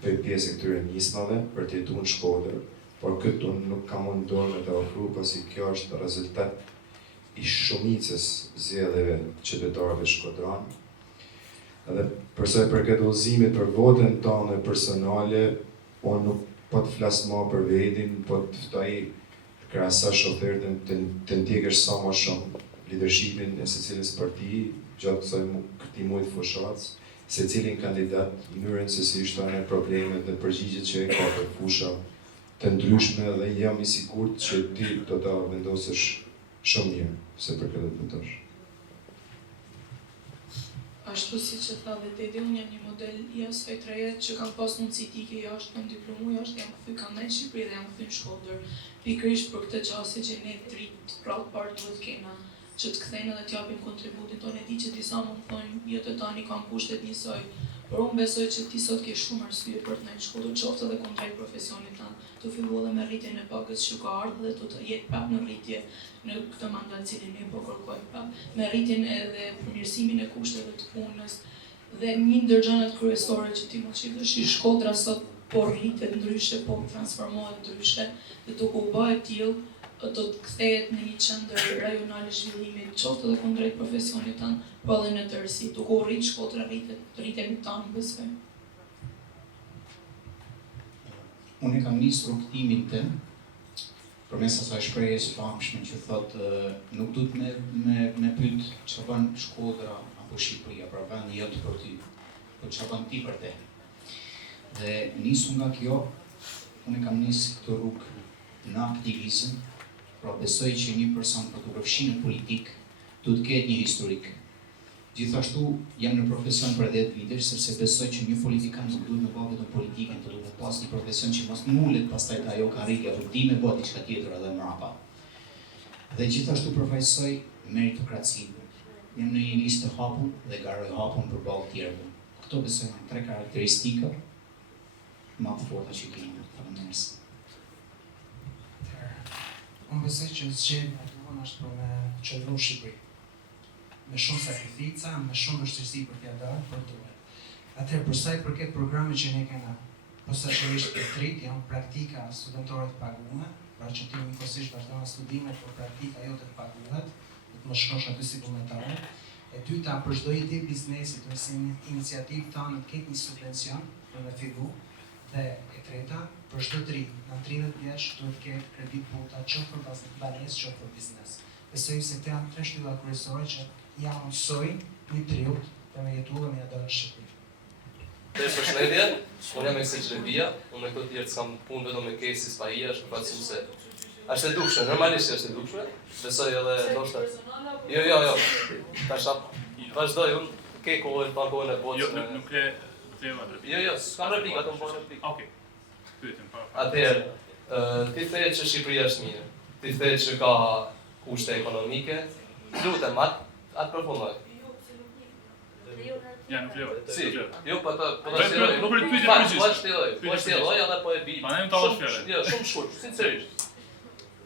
bëj pjesë e këtyre nismave për të jetuar në Shkodër, por këtë unë nuk kam mundur me të ofru, pasi kjo është rezultat i shumicës zgjedhjeve qytetarëve shkodran. Edhe përsa i përket udhëzimit për votën tonë personale, unë nuk po të flas më për veten, po të ftoj të krahasosh ofertën të ndjekësh sa më shumë leadershipin e secilës parti gjatë këtij muaji fushatës, secilin kandidat, mënyrën se si shtohen problemet dhe përgjigjet që e ka për fusha të ndryshme, dhe jam i sigurt që ti do ta vendosësh shumë mirë se për këtë të votosh. Ashtu si që tha dhe Tedi, unë jam një model i asaj të reje që kam pas mundësi tike jashtë, kam diplomu jashtë, jam këthy kam në Shqipëri dhe jam këthy në Shkodër. Pikërisht për këtë qasje që ne dritë prallë parë duhet kena që të kthejnë dhe t'japim kontributin tonë. E di që disa më thonë, jo të tani kam kushtet njësoj, por unë besoj që ti sot ke shumë arsye për të në Shkodër, qoftë edhe kundrejt profesionit tanë, të fillu edhe me rritjen e pagës që ka ardhur dhe të jetë prapë në rritje në këtë mandat cilin ne po kërkojmë prapë, me rritjen edhe përmirësimin e kushteve të punës. Dhe një ndër gjërat kryesore që ti mund shifësh, Shkodra sot po rritet ndryshe, po transformohet ndryshe, dhe duke u bërë tillë do të kthehet në një qendër rajonale zhvillimit, qoftë edhe kundrejt profesionit tanë, po edhe në tërësi, duke u rritë Shkodra rritemi tanë, besoj. Unë kam nisur rrugtimin tim përmes asaj shprehje së famshme që thotë nuk duhet me pyet çfarë bën Shkodra apo Shqipëria, pra vendi jot për ty, por çfarë bën ti për te. Dhe nisur nga kjo, unë kam nisur këtë rrugë në aktivizëm, pra besoj që një person për të përfshirë në politik duhet ketë një historik. Gjithashtu jam në profesion për 10 vite, sepse besoj që një politikan nuk duhet me bëhet në politikën, të duhet pas një profesion që mos mullet pastaj të ajo karrierë, apo di me bëhet diçka tjetër edhe mrapa. Dhe gjithashtu përfaqësoj meritokracinë. Jam në një listë të hapur dhe garoj hapun përballë të tjerëve. Këto besoj janë 3 karakteristika më të forta që kemi. Faleminderit. Unë besoj që zgjedhja e duan është për me qëndru në Shqipëri. Me shumë sakrifica, me shumë vështirësi për t'ia dalë, për duhet. Atëherë, për sa i përket programit që ne kena, posaçërisht për trit, janë praktika studentore të paguara, pra që ti njëkohësisht vazhdon studimet, por praktika jote të paguhet, do të mos shkosh aty si vullnetare. E dyta, për çdo ide biznesi, ose iniciativë tonë të ketë një subvencion për me fillu. Dhe e treta, për çdo të ri, në 30 vjeç duhet të ketë kredit puta, qoftë për banesë, qoftë për biznes. Besoj se këto janë 3 shtyllat kryesore që ja mësoj një periudhë për me jetu dhe me ja dalë në Shqipëri. Përshëndetje, unë jam Ekse Xhelebia, unë me këtë tjerë s'kam punë vetëm me Kesi Spahia, është përfaqësues se është e dukshme, normalisht është e dukshme, besoj edhe ndoshta. Jo. Tash vazhdoj unë, ke kohën, pa kohën e botës. Jo, nuk le tema replikë. Jo, s'kam replikë, ato më bën replikë. Okej. Pyetem pa. Atëherë, ti the që Shqipëria është mirë, ti the që ka kushte ekonomike, lutem atë përfundoj. Ja, nuk leo. Si, jo, po ta shtjeloj. Nuk për pyetje Po shtjeloj edhe po e bi. Pa ne të tash fjalë. Jo, shumë shkurt, sinqerisht.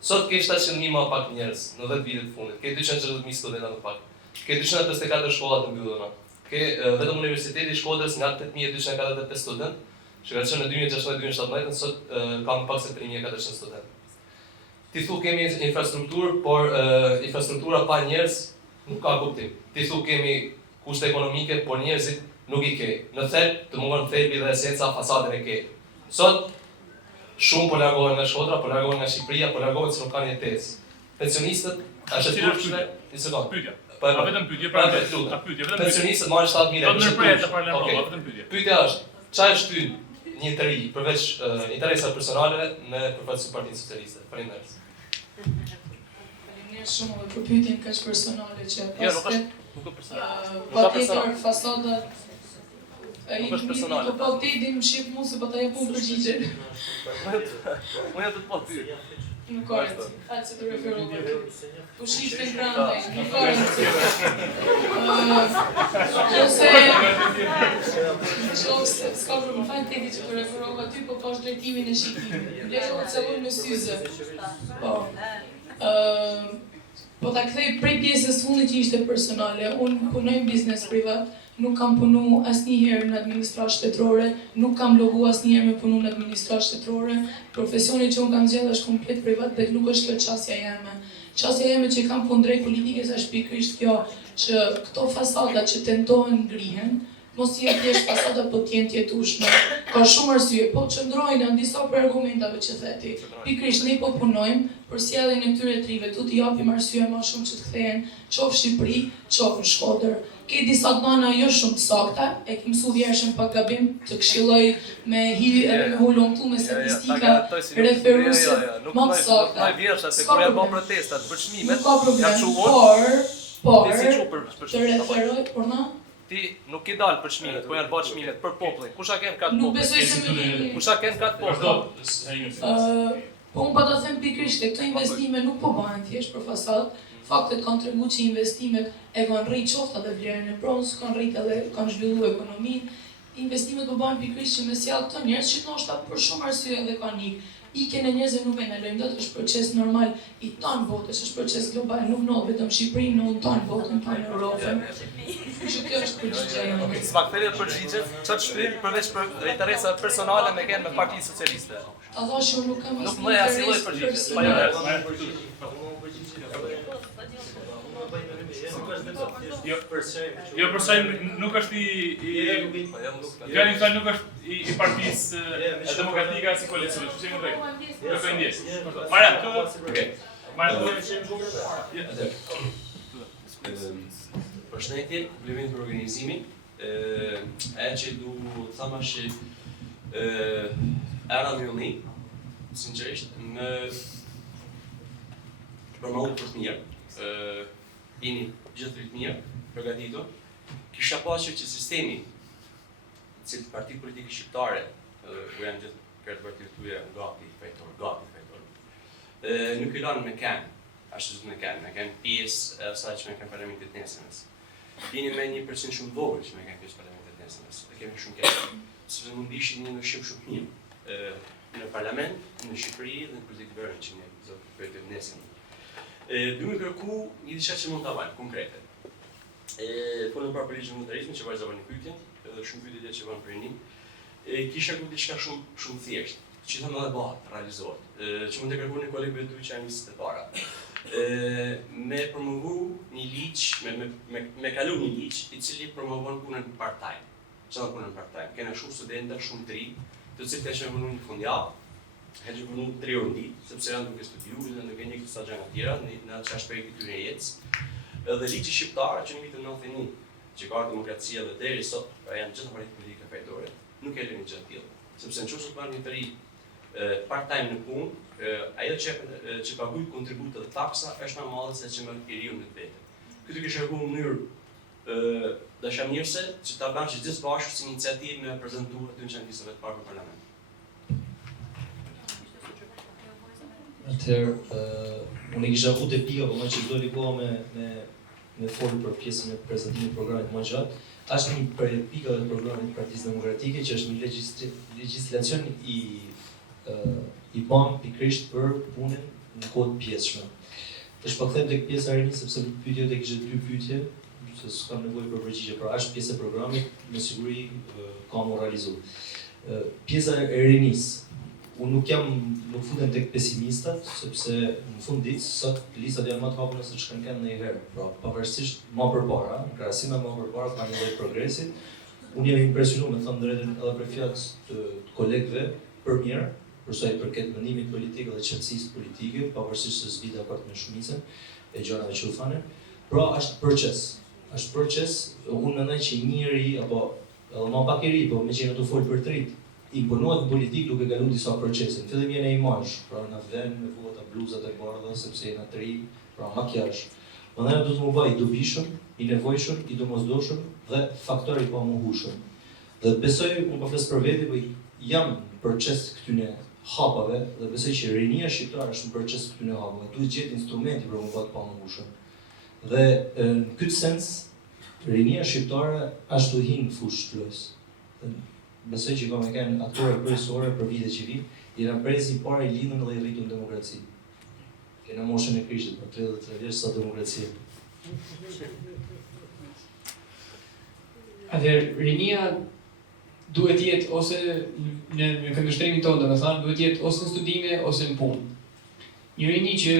Sot ke 700.000 më pak njerëz në 10 vitet të fundit. Ke 260.000 studentë më pak. Ke 254 shkolla të mbyllura. Ke vetëm Universiteti i Shkodrës nga 8245 studentë, që ka qenë në 2016-2017, sot ka më pak se 3400 studentë. Ti thu kemi infrastrukturë, por infrastruktura pa njerëz nuk ka kuptim. Ti thu kemi kushte ekonomike, por njerëzit nuk i ke. Në thelb, të mungon thelbi dhe esenca, fasadën e ke. Sot, shumë po largohen nga Shkodra, po largohen nga Shqipëria, po largohen se nuk kanë jetesë. Pensionistët, është e turpshme, një sekond. Pyetja. A vetëm pyetje pra pyetje, pensionistët marrin 7.000 euro. Do të ndërprerë të parlamentare, vetëm pyetje. Pyetja është, çfarë shtyn një të ri përveç interesave personale me përfaqësues Partinë Socialiste? Faleminderit. Faleminderit shumë për pyetjen kaq personale që Jo, nuk është personale. Patjetër fasadat Nuk është personale. Po ti di më shqip mu se po ta jep unë përgjigjen. Unë jam të po ty. Në korrent, atë se të referova. Po shifte në prandaj, në korrent. Ose s'ka problem, fajnë teti që të referova ty, po pash drejtimin e shikimit. Blejo të cëllur në syze. Po. Po ta kthej prej pjesës fundit që ishte personale, unë punoj në biznes privat, nuk kam punu asnjëherë në administratë shtetërore, nuk kam logu asnjëherë me punu në administratë shtetërore. Profesioni që unë kam zgjedhur është komplet privat dhe nuk është kjo çësia jeme. Çësia jeme që kam punë drejt politikës është pikërisht kjo që këto fasada që tentohen ngrihen, mos jetë thjesht fasada, po t'jenë t'jetueshme. Ka shumë arsye, po qëndrojnë në disa për argumentave që theti. Pikërisht ne po punojmë për sjelljen e këtyre trive, tu t'i japim arsye më shumë që të kthehen qoftë Shqipëri, qoftë në Shkodër. Ke disa dhëna jo shumë të sakta, e ke mësuar vjershën pa gabim, të këshilloj me hidhje edhe me hulumtu me statistika referuese më të sakta. Nuk vjersha se kur ja bën protestat për çmimet. Nuk ka problem, por të referoj por na ti nuk i dal për çmimet, po janë bërë çmimet për popullin. Kush a ken kat popull? Nuk besoj se më kush a ken kat popull? Po unë pa të them pikërisht këto investime nuk po bëhen thjesht për fasad. Faktet kanë treguar që investimet e kanë rrit qoftë edhe vlerën e pronës, kanë rrit edhe kanë zhvilluar ekonominë. Investimet po bëhen pikërisht që me sjell këto njerëz që ndoshta për shumë arsye edhe kanë ikë. Ikjen e njerëzve nuk e ndalojmë dot, është proces normal i ton votës, është proces global, nuk ndodh vetëm në Shqipëri, nuk ton votën tonë në Europë. Kështu që është përgjigje jonë. S'ma kthejë përgjigje, çfarë shtrih përveç për interesa personale me kanë me Partinë Socialiste. A thash unë nuk kam asnjë. Nuk më asnjë lloj përgjigje. Jo përsëri nuk është Fjali nuk është i partisë demokratike as i koalicionit, kështu që më drejt. Nuk e ndjes. Përshëndetje, komplimenti për organizimin. Ajo që du thama që era mjolni, sinqerisht, më përmallu për të mirë. Jeni gjithë rritë mirë, përgatitur. Kisha pasur që sistemi, i cili parti politike shqiptare, ku janë gjithë kretë partitë tuja gati fajtor, nuk i lanë me kanë, ashtu zëtë me kanë pjesë e asaj që me kanë parlamentit nesërmes. Jeni me 1% shumë vogël që me kanë pjesë parlamentit nesërmes, dhe kemi shumë keqë, sepse mund ishit një në shumë mirë në parlament, në Shqipëri dhe në politikë vërën që një zotë për të nesërmes. Du me kërku një diçka që mund të avanë, konkrete. Punën parë për ligjën monetarizmi që vazhdova një pyetje, edhe shumë pyetje që vanë për një. Kisha kërkuar diçka shumë thjeshtë, që thonë edhe bëhet, realizohet. Që mund të kërkoj një kolegëve tuaj që janë nisë të para. Me promovu një ligj, me kalu një ligj, i cili promovon punën part-time. Çfarë punën part-time? Kena shumë studentë, shumë të rinj, të cilët kanë punuar një fundjavë. Ka që punu 3 orë në ditë, sepse janë duke studiu dhe duke një kësa gjëna tjera, në atë që ashtë prej këtyre jetës. Dhe ligji shqiptar që në vitin 91, që ka demokracia dhe deri sot, pra janë gjithë partitë politike fajtore, nuk e lënë gjë tillë. Sepse në qoftë marrë një të ri part-time në punë, ajo që paguaj kontributë dhe taksa është më madhe se që më i riu në vetë. Këtë kishte kërkuar në mënyrë dashamirëse që ta bëjmë gjithë bashkë si iniciativë me prezantuar aty në qendrisave të parë për parlament. Atëherë, unë e kisha vute pika, po më që do likoha me folë për pjesën e prezantimit të programit më gjatë. Është një për pika dhe programit të Partisë Demokratike, që është një legjislacion i bën pikërisht për punën në kohë të pjesshme. Tash po kthem tek pjesa e rinj sepse pyetjet e kishte 2 pyetje, se s'kam nevojë për përgjigje, pra është pjesë e programit, me siguri ka më realizuar. Pjesa e rinisë. Unë nuk futem tek pesimistat, sepse në fund ditës, sot listat janë më të hapura se ç'kan kanë ndonjëherë. Pra, pavarësisht më përpara, në krahasim me më përpara ka një lloj progresi. Unë jam impresionuar me thënë drejtën edhe për fjalët të kolegëve për mirë, për sa i përket mendimit politik dhe qetësisë politike, pavarësisht se s'vi dakord me shumicën e gjërave që u thanë. Pra, është proces. Është proces, unë mendoj që njëri apo edhe më pak i ri, po me që në të folë për të rit, imponohet në politikë duke kaluar disa procese. Në fillim jeni imazh, pra në vend me vota, bluzat e bardha sepse jeni të ri, pra makiyazh. Prandaj do të më bëj i dobishëm, i nevojshëm, i domosdoshëm dhe faktor i pamohueshëm. Dhe besoj, unë po flas për veti, po jam në proces këtyne hapave dhe besoj që rinia shqiptare është në proces këtyne hapave. Duhet gjetë instrumenti për më bëtë pa më ngushën. Dhe në këtë sens, rinia shqiptare ashtu hinë në fushë shtrojës. Besoj që kam e kanë aktore kryesore për vite që vi, jena brezi i parë i lindën dhe i rritur në demokraci. Kena moshën e Krishtit, për 33 vjeç sa demokracia. Atëherë, rinia duhet jetë ose në këndvështrimin tonë, domethënë, duhet jetë ose në studime ose në punë. Një rini që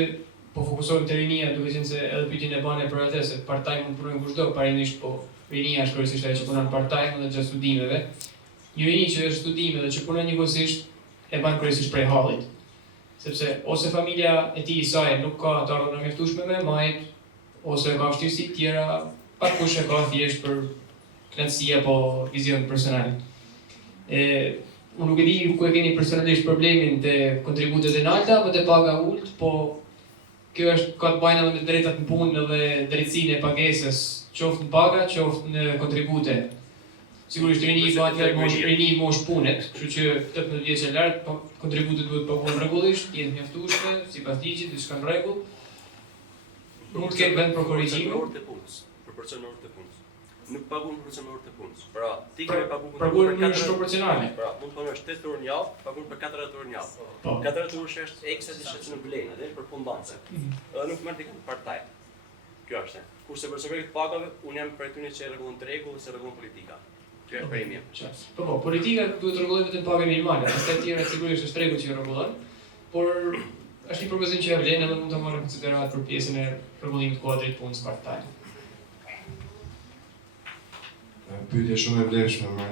po fokusohet te rinia, duke qenë se edhe pyetjen e bane për atë se part-time mund punojnë kushdo, parimisht po rinia është kryesisht ajo që punon part-time dhe gjatë studimeve. Një rini që është studime dhe që punon njëkohësisht e bën kryesisht prej hallit. Sepse ose familja e tij saj nuk ka të ardhurën e mjaftueshme me majt, ose ka vështirësi të tjera, pakush e ka thjesht për knatësi apo vizion personal. Unë nuk e di ku e keni personalisht problemin te kontributet e larta apo te paga ult, po kjo është ka të bëjë me drejtat në punë dhe drejtsinë e pagesës, qoftë në paga, qoftë në kontribute. Sigurisht rini i mosh punet, kështu që 18 vjeç e lart, kontributet duhet paguhen rregullisht, jenë mjaftueshme, sipas ligjit, diçka në rregull. Mund të ketë vend për korrigjime. Për proporcionorët e punës. Nuk paguhen për proporcionorët e punës. Pra, ti ke paguar për mënyrë proporcionale. Pra, mund të paguash 8 orë në javë, paguhen për 40 orë në javë. 40 orë është ekstra që në blenë, edhe për fundonse. Nuk merr dikën part-time. Kjo është. Kurse për sigurisht të pagave, unë jam për tyne që rregullon rregull ose rregullon politika. Kjo është për imi. Po, politika duhet të rregullojë vetëm pagën minimale, pastaj të tjera sigurisht është rregull që rregullon, por është një propozim që e vlen edhe mund ta marrë në konsiderat për pjesën e rregullimit të kuadrit punës part-time. Pyetje shumë e vlefshme më.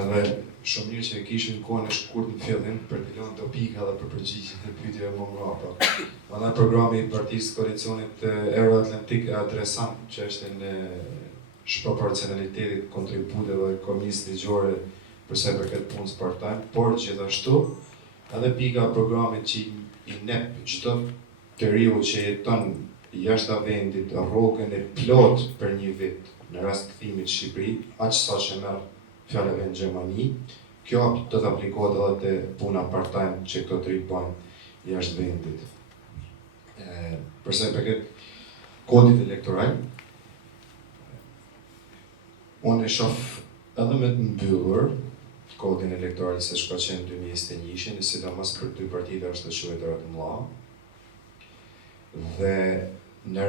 Edhe shumë mirë që e kishin kohën e shkurt në fillim për të lënë topika dhe për përgjigjen e pyetjeve më mbrapa. Манай programi i Partisë Koalicionit Euroatlantik adreson çështjen e shproporcionalitetit kontributeve dhe komisë ligjore për sa i përket punës part-time, por gjithashtu edhe pika e programit që i nep çdo njeriu që jeton jashtë vendit rrogën e plot për një vit në rast kthimit në Shqipëri, aq sa që merr fjalëve në Gjermani, kjo do të aplikohet edhe te puna part-time që këto të bajnë jashtë vendit. Për sa i përket kodit elektoral, unë e shoh edhe me të mbyllur kodin elektoral se shka qenë 2021, në sidomos për dy partide është të quajtura të mëdha. Dhe në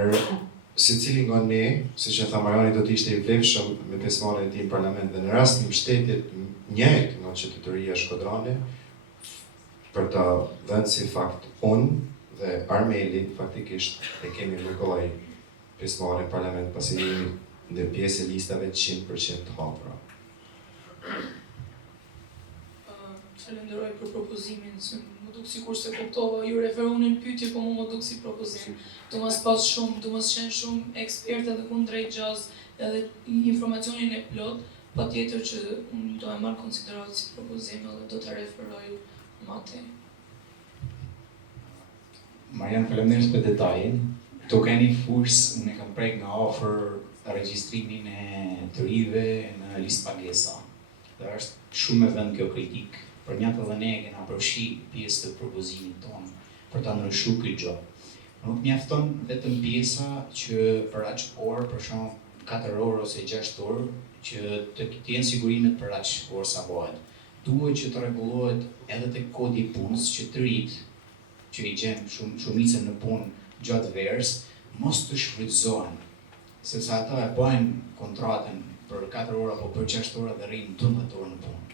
secili nga ne, siç e tha Mariani, do të ishte i vlefshëm me pjesëmarrjen e tij në parlament dhe në rast të mbështetjes njëjtë nga qytetëria shkodrane për ta dhënë si fakt unë dhe Armeli faktikisht e kemi rregulloj pjesëmarrjen në parlament pasi jemi në pjesë e listave 100% të hapura. Falenderoj për propozimin, se më duk sikur se kuptova, ju referonin pyetje, po më duk si propozim. Du mos qenë shumë ekspertë edhe kundrejt gjaz edhe informacionin e plot, patjetër që unë do e marr konsiderat si propozim edhe do të referoj më atje. Marian, faleminderit për detajin. Këto keni fushë, unë e kam prek nga afër regjistrimin e të rive në listë pagesa. Dhe është shumë e vend kjo kritik, për njatë edhe ne kena përfshi pjesë të propozimit tonë për ta ndryshuar këtë gjë. Nuk mjafton vetëm pjesa që për aq orë, për shembull 4 orë ose 6 orë, që të jenë sigurimet për aq orë sa bëhet. Duhet që të rregullohet edhe tek kodi i punës që të rit, që i gjen shumicën në punë gjatë verës, mos të shfrytëzohen, sepse ata e bëjnë kontratën për 4 orë apo për 6 orë dhe rrinë 12 orë në punë.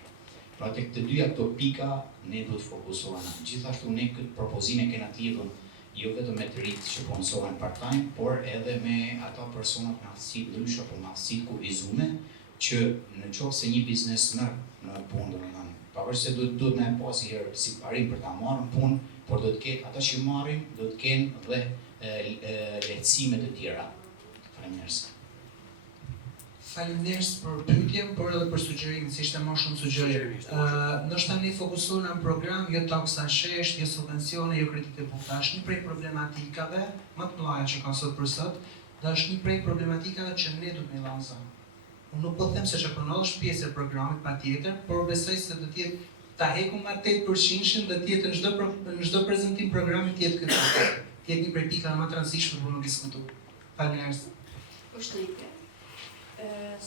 Pra tek të dyja këto pika ne duhet fokusohena. Gjithashtu ne këtë propozime kena të lidhur jo vetëm me të rinjt që punësohen part-time, por edhe me ata personat me aftësi ndryshe apo me aftësi kufizuar që në qoftë se një biznes merr në punë, domethënë, pavarësisht se duhet me pas herë si parim për ta marrë në punë, por do të ketë ata që marrin, do të kenë dhe lehtësime të tjera. Faleminderit. Faleminderit për pyetjen, por edhe për sugjerimin, se ishte më shumë sugjerim. Ndoshta ne fokusohena në program, jo taksa shesh, jo subvencione, jo kredite buta. Është një prej problematikave më të mëdha që ka sot për sot, dhe është një prej problematikave që ne duhet me lanzojmë. Unë nuk po them se Çakonolli është pjesë e programit patjetër, por besoj se do të jetë ta hekum ma 8%-shin dhe të jetë në çdo prezantim programi të jetë këtë. Të jetë një prej pikave më të rëndësishme për të diskutuar. Faleminderit. Përshëndetje.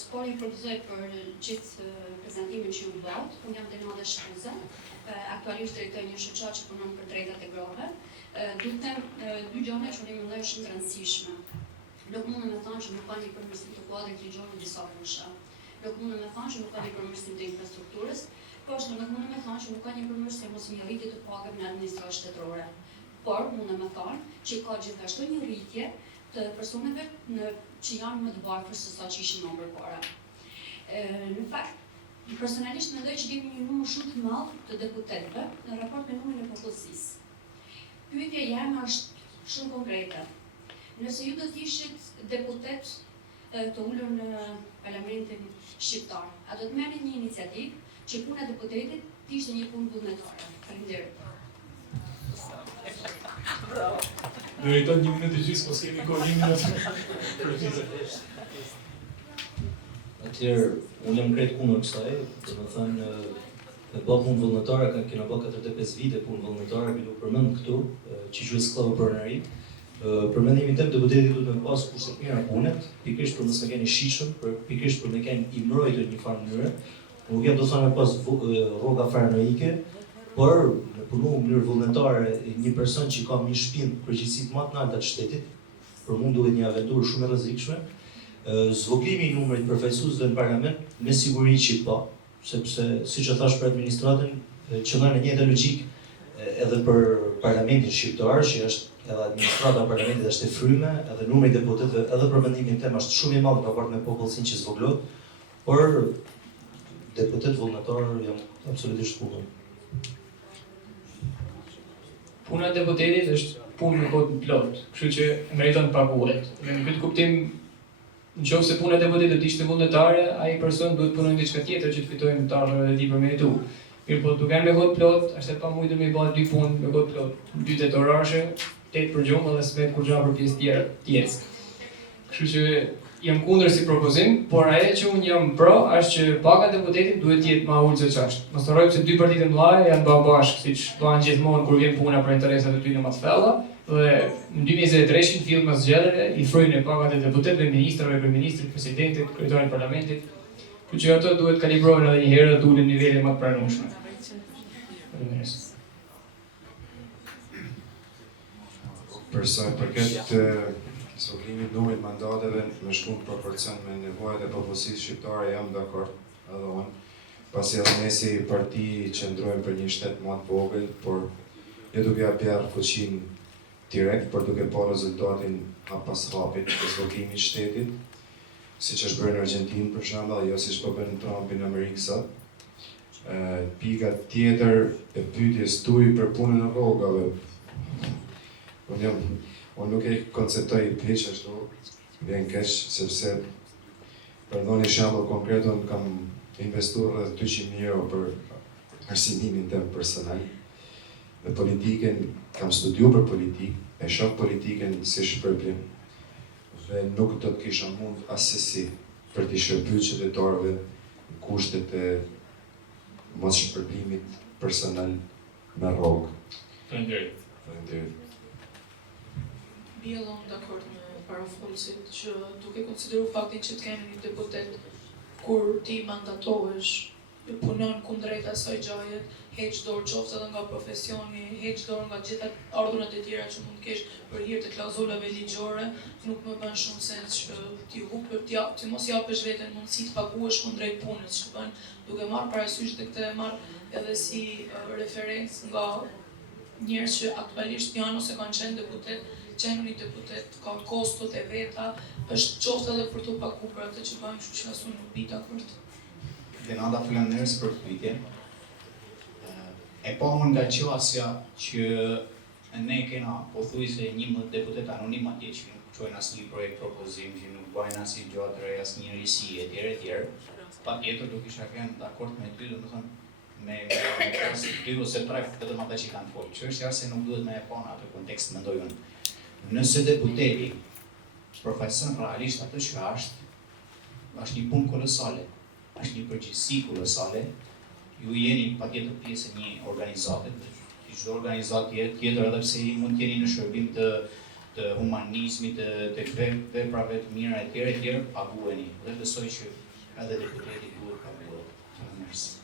Spori përgëzoj për gjithë prezantimin që ju bëut. Unë jam Denada Shkuza, aktualisht drejtoj një shoqëri që punon për drejtat e grave. Du të them dy gjëra që unë mendoj shumë të rëndësishme. Nuk mundem me thonë që nuk ka një përmirësim të kuadrit ligjor në disa fusha. Nuk mundem me thonë që nuk ka një përmirësim të infrastrukturës, por nuk mundem me thonë që nuk ka një përmirësim ose një rritje të pagave në administratë shtetërore. Por mundem me thonë që ka gjithashtu një rritje të personave që janë më të varfër se sa që ishin më përpara. Në fakt, personalisht mendoj që kemi një numër shumë të madh të deputetëve në raport me numrin e popullsisë. Pyetja jeme është shumë konkrete. Nëse ju do të ishit deputet të ulur në Parlamentin Shqiptar, a do të merrni një iniciativë që puna e deputetit të ishte një punë vullnetare? Faleminderit. Meriton 1 minutë gjysmë, po s'kemi kohë 1 minutë. Atëherë, unë jam krejt kundër kësaj, domethënë me bë punë vullnetare, kena bë 45 vite punë vullnetare, që do përmend këtu, që quhet skllavopronari. Përmendimin tim deputeti duhet me pas kurse të mira punet, pikërisht për mos me keni shishëm, pikërisht për me keni i mbrojtur një farë mënyre. Nuk jam do të thonë me pas rroga paranoike, por në punu në mënyrë vullnetare një person që ka një shpinë përgjegjësitë më të larta të shtetit, për mua duhet një aventurë shumë e rrezikshme. Zvogëlimi i numrit përfaqësuesve në parlament me siguri që po, sepse siç e thash për administratën, qëndron në një njëjtë logjikë edhe për parlamentin shqiptar, që është edhe administrata e parlamentit është e fryme, edhe numri i deputetëve edhe për mendimin tim është shumë i madh në raport me popullsinë që zvoglohet, por deputet vullnetar jam absolutisht kundër. Puna e deputetit është punë me kohë të plotë, kështu që meriton të paguhet. Dhe në këtë kuptim, nëse puna e deputetit ishte vullnetare, ai person duhet punojë diçka tjetër që të fitojë të ardhurat e tij për meritu. Mirë, po duke me kohë të plotë, është e pamujtur me bërë dy punë me kohë të plotë, 2 tetorashe, 8 për gjumë dhe s'vet kur gjabër pjesë tjerës. Kështu që jam kundër si propozim, por ajo që unë jam pro është që paga e deputetit duhet të jetë më ulë se ç'është. Mos harrojmë se dy partitë të mëdha janë bërë bashkë, siç bëhen gjithmonë kur vjen puna për interesat e tyre më të thella, dhe në 2023 fill më zgjedhjeve i frojnë pagat e deputetëve, ministrave, kryeministrit, presidentit, kryetarit të parlamentit. Kështu që ato duhet kalibrohen edhe një herë dhe ulën nivele më të pranueshme. Për sa i përket zvogëlimit numrit mandateve me shkund proporcion me nevojat e popullsisë shqiptare, jam dakord edhe unë. Pasi edhe ne si parti qëndrojmë për një shtet më të vogël, por jo duke ja bjerë fuqinë direkt, por duke pa rezultatin hap pas hapit të zvogëlimit të shtetit, siç është bërë në Argjentinë për shembull, jo siç po bën Trumpi në Amerikë sot. Pika tjetër e pyetjes tuaj për punën e rrogave. Unë nuk e konceptoj hiç ashtu, vjen keq sepse për dhënë një shembull konkret, unë kam investuar rreth 200.000 euro për arsimimin tim personal. Në politikën kam studiuar për politikë, e shoh politikën si shpërblim dhe nuk do të kisha mund asesi për të shërbyer qytetarëve në kushtet e mos shpërblimit personal me rrogë. Faleminderit. Bjella unë dakord me parafolësit që duke konsideru faktin që të kemi një deputet kur ti mandatohesh, punon kundrejt asaj gjajet, heq dorë qoftë edhe nga profesioni, heq dorë nga gjitha ardhurat e tjera që mund të kesh për hir të klauzulave ligjore, nuk më bën shumë sens që ti mos japësh veten mundësi të paguhesh kundrejt punës, që bën duke marrë parasysh dhe këtë e marrë edhe si referencë nga njerëz që aktualisht janë ose kanë qenë deputet, qenë një deputet, ka kostot e veta, është qoftë edhe për të pagu për atë që bëjmë, kështu që asu nuk bita kërtë. Denada, faleminderit për pyetjen. E pamën nga qasja që ne kena pothuajse 11 deputet anonim atje që nuk çojnë asnjë projekt propozim, që nuk bëjnë asnjë gjë të re, asnjë risi etj. Patjetër do kisha qenë dakord me ty, domethënë me 2 ose 3 vetëm ata që kanë folur. Çështja se nuk duhet me e pa në atë kontekst, mendoj unë. Nëse deputeti përfaqëson realisht atë që është, është një punë kolosale, është një përgjegjësi kolosale. Ju jeni patjetër pjesë e një organizate, çdo organizatë tjetër edhe pse mund të jeni në shërbim të humanizmit, të veprave të mira etj, paguheni. Dhe besoj që edhe deputeti duhet paguhet. Faleminderit.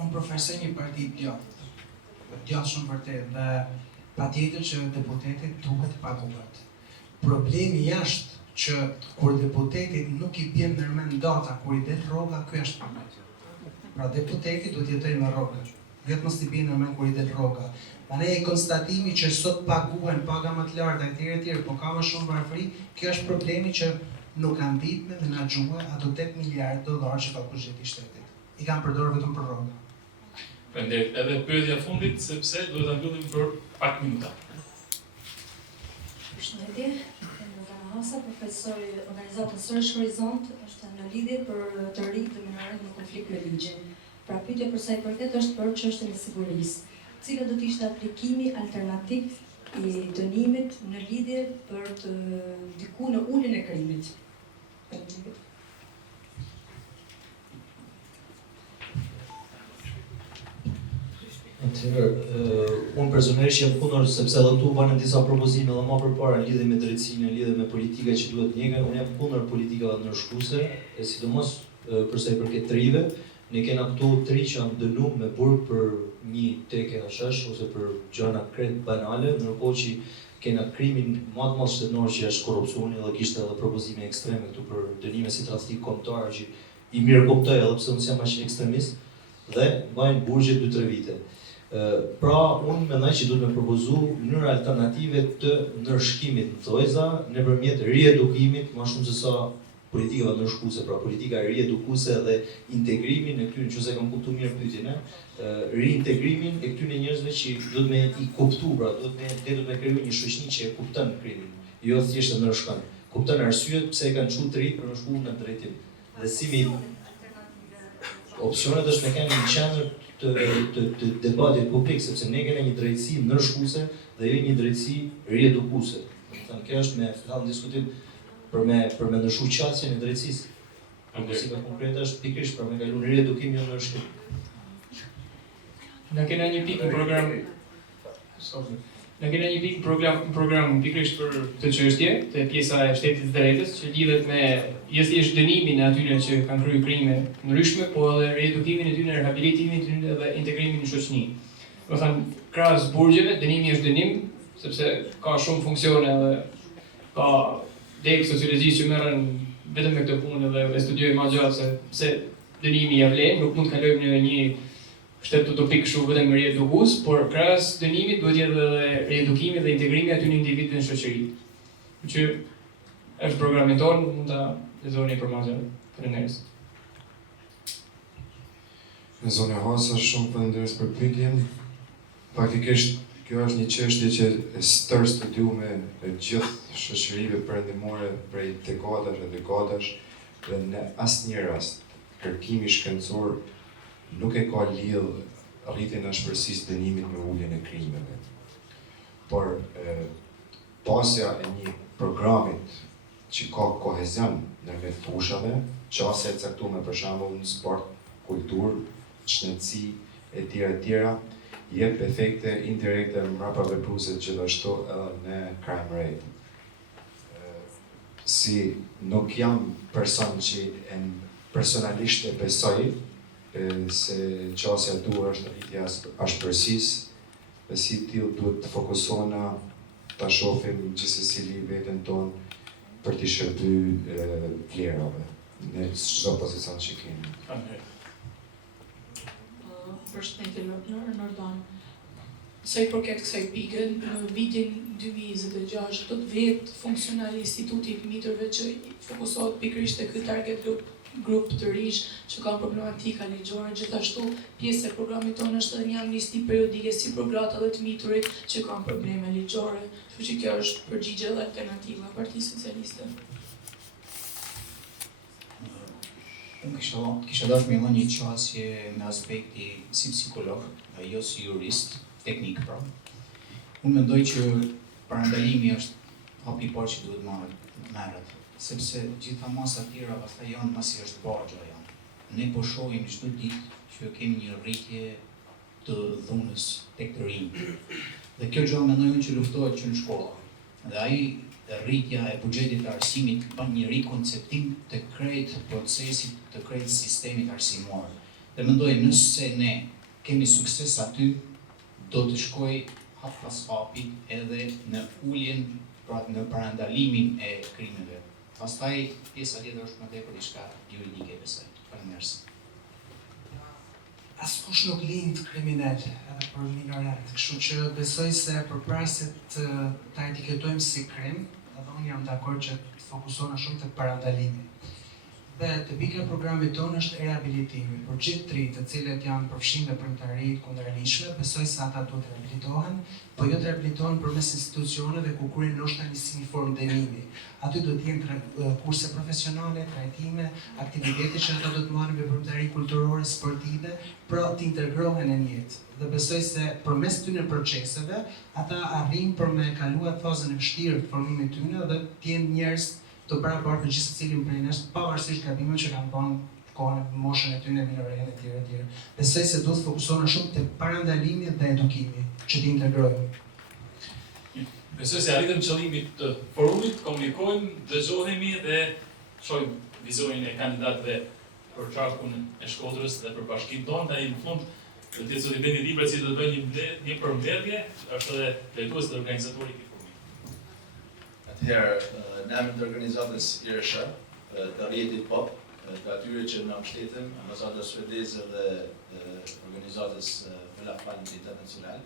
Unë përfaqësoj një parti djathtë shumë vërtet dhe patjetër që deputetit duhet paguhet. Problemi është që kur deputetit nuk i bjen ndërmend data kur i del rroga, ky është problemi. Pra deputeti duhet jetojë me rrogë. Vetëm mos i bjen ndërmend kur i del rroga. Manej e konstatimi që sot paguhen paga më të larta etj, po ka më shumë varfëri, kjo është problemi që nuk kanë ditë me menaxhue ato 8 miliardë dollar që ka buxheti i shtetit. I kanë përdorur vetëm për rroga. Faleminderit. Edhe pyetja fundit sepse duhet ta mbyllim për pak minuta. Përshëndetje, Elena Hasa, profesor i organizatës Sërish Horizont, është në lidhje për të rinjtë dhe minoritët në konflikt me ligjin. Pra pyetja për sa i përket është për çështjen e sigurisë. Cila do të ishte aplikimi alternativ i dënimit në lidhje për të ndiku në uljen e krimit? Unë personalisht jam kundër sepse edhe këtu banë disa propozime edhe më përpara në lidhje me drejtsinë, lidhje me politika që duhet njëka. Unë jam kundër politikave ndërshkuese, e sidomos për sa i përket trive. Ne kena këtu tri që janë dënuar me burg për një teke hashash ose për gjëra krejt banale, ndërkohë që kena krimin më të madh shtetëror që është korrupsioni dhe kishte edhe propozime ekstreme këtu për dënime si tradhti kombëtar që i mirë kuptoj edhe pse unë jam aq ekstremist dhe mbajnë burgje 2-3 vite. Pra, unë mendoj që duhet me propozu mënyra alternative të ndërshkimit në thojza nëpërmjet riedukimit më shumë se sa politikave ndërshkuese, pra politika riedukuese dhe integrimin e këtyre, nëse kam kuptuar mirë pyetjen, reintegrimin e këtyre njerëzve që duhet me i kuptu, pra duhet me kriju një shoqëni që e kupton krimin, jo thjesht e ndërshkon. Kupton arsyet pse e kanë çuar të rit për të shkuar në drejtim. Dhe si me opsionet është me kanë një qendër të debatit publik, sepse ne kemi një drejtësi ndërshkuese dhe jo një drejtësi riedukuese. Domethënë kjo është me fillon diskutim për me ndryshu qasjen e drejtësisë. Propozitiva konkrete është pikërisht për me kalu në riedukim jo ndërshkim. Na kena një pikë në program. Ne kena një pikë në program pikërisht për këtë çështje, te pjesa e shtetit të drejtës, që lidhet me jo thjesht dënimin e atyre që kanë kryer krime të ndryshme, po edhe riedukimin e tyre, rehabilitimin e tyre dhe integrimin në shoqëni. Do thënë, krahas burgjeve, dënimi është dënim, sepse ka shumë funksione dhe ka dek sociologjistë që merren vetëm me këtë punë dhe e studiojnë më gjatë se pse dënimi ia vlen, nuk mund të kalojmë në një shtet utopik kështu vetëm riedukues, por krahas dënimit duhet jetë edhe riedukimi dhe integrimi aty në individëve në shoqëri. Që është programi tonë, mund ta lexoni për më gjatë. Faleminderit. Në zonë Hasa, shumë faleminderit për pyetjen. Faktikisht kjo është një çështje që është tërë studiuar e gjithë shoqërive perëndimore prej dekadash dhe në asnjë rast kërkimi shkencor nuk e ka lidh rritjen e shpërësisë dënimit me uljen e krimeve. Por pasja e një programit që ka kohezion ndërmjet fushave, qasje e caktuar për shembull në sport, kulturë, shëndetësi etj, jep efekte indirekte mbrapa vepruese gjithashtu edhe në crime rate. Si nuk jam person që personalisht e besoj se qasja duar është rritja ashpërësisë, dhe si tillë duhet të fokusohena ta shohim gjithsesi veten tonë për të shërbyer vlerave në çdo pozicion që kemi. Përshëndetje Nordon. Sa i përket kësaj pike, në vitin 2026 do të vetë funksionali instituti i fëmijëve që fokusohet pikërisht te ky target grup të rish që kanë problematika ligjore, gjithashtu pjesë e programit tonë është edhe një amnisti periodike si për gratë dhe të miturit që kanë probleme ligjore, kështu që kjo është përgjigje dhe alternativa e Partisë Socialiste. Unë kisha dashur me dhënë një qasje me aspekti si psikolog, jo si jurist, teknik pra. Unë mendoj që parandalimi është hapi i parë që duhet marret. sepse gjitha masa tjera pastaj janë masi është borxha janë. Ne po shohim çdo ditë që kemi një rritje të dhunës tek të rinjt. Dhe kjo gjë mendoj unë që luftohet që në shkolla. Dhe ai rritja e buxhetit të arsimit bën një rikonceptim të krejt procesit, të krejt sistemit arsimor. Dhe mendoj nëse ne kemi sukses aty, do të shkoj hap pas hapi edhe në uljen, pra në parandalimin e krimeve. Pastaj pjesa tjetër është më tepër diçka juridike besoj. Faleminderit. Askush nuk lind kriminal edhe për minoret, kështu që besoj se përpara ta etiketojmë si krim, edhe unë jam dakord që fokusohen shumë tek parandalimi. Dhe të pika e programit tonë është rehabilitimi. Për gjithë tri të cilët janë përfshirë në premtaritë kundërligjshme, besoj se ata duhet të rehabilitohen, po jo të rehabilitohen përmes institucioneve ku kurrë ndoshta një formë dënimi. Aty do të jenë kurse profesionale, trajtime, aktivitete që ata do të marrin me premtari kulturore, sportive, pra të integrohen në jetë. Dhe besoj se përmes këtyre proceseve ata arrin për me kaluar fazën e vështirë të formimit të tyre dhe të jenë njerëz të barabartë në gjithë secilin prej nesh, pavarësisht gabimeve që kanë bën kohën e moshën e tyre minoren e tjera. Besoj se duhet të fokusohen shumë te parandalimi dhe edukimi, që të integrojnë. Besoj se arritëm qëllimit të forumit, komunikojmë, dëgjohemi dhe shohim vizionin e kandidatëve për qarkun e Shkodrës dhe për bashkinë tonë, tani në fund do të zoti Bendi Libra që do të bëjë një përmbledhje, është edhe drejtues dhe organizatori i forumit. Atëherë, në emër të organizatës IRSH, të rrjetit POP, të atyre që na mbështeten, ambasadës suedeze dhe organizatës Falafel Internacional,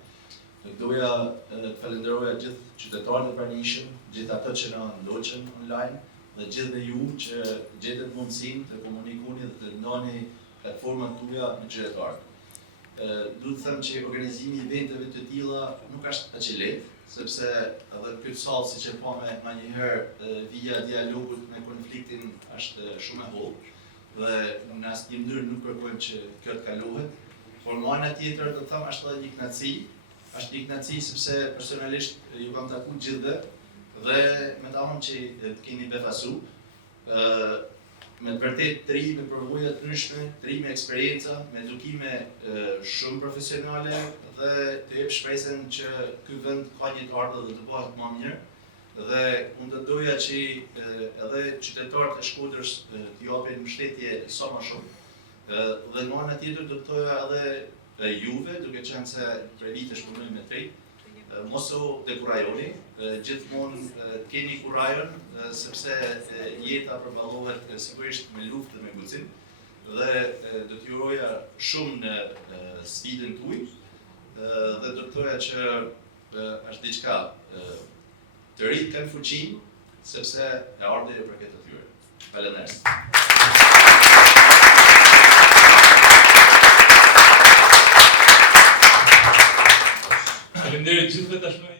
doja të falenderoja gjithë qytetarët e pranishëm, gjithë ato që na ndoqën online dhe gjithë ju që gjetët mundësinë të komunikoni dhe të ndoni platformën tuaja me qytetarët. Duhet të them që organizimi i eventeve të tilla nuk është aq i lehtë, sepse edhe këtë sallë siç e pame ndonjëherë vija dialogut me konfliktin është shumë e hollë dhe në asnjë mënyrë nuk kërkojmë që kjo të kalohet, por në anën tjetër do të them është edhe një kënaqësi, është një kënaqësi sepse personalisht ju kam takuar gjithëve dhe me ta them që të keni befasu, me të vërtet të ri me përvoja të ndryshme, të ri me eksperjenca, me edukime shumë profesionale dhe të jep shpresën që ky vend ka një të ardhmë dhe të bëhet më mirë. Dhe unë të doja që edhe qytetarët e Shkodrës të japin mbështetje sa më shumë. Dhe në anën tjetër do të thoja edhe juve, duke qenë se prej vitesh punojmë me tre, mos u dekurajoni, gjithmonë keni kurajon, sepse jeta përballohet sigurisht me luftë dhe me ngucim, dhe do t'ju uroja shumë në sfidën tuaj, dhe do të thoja që është diçka të ri kanë fuqinë, sepse e ardha e përket atyre. Faleminderit. Faleminderit gjithëve tashmë.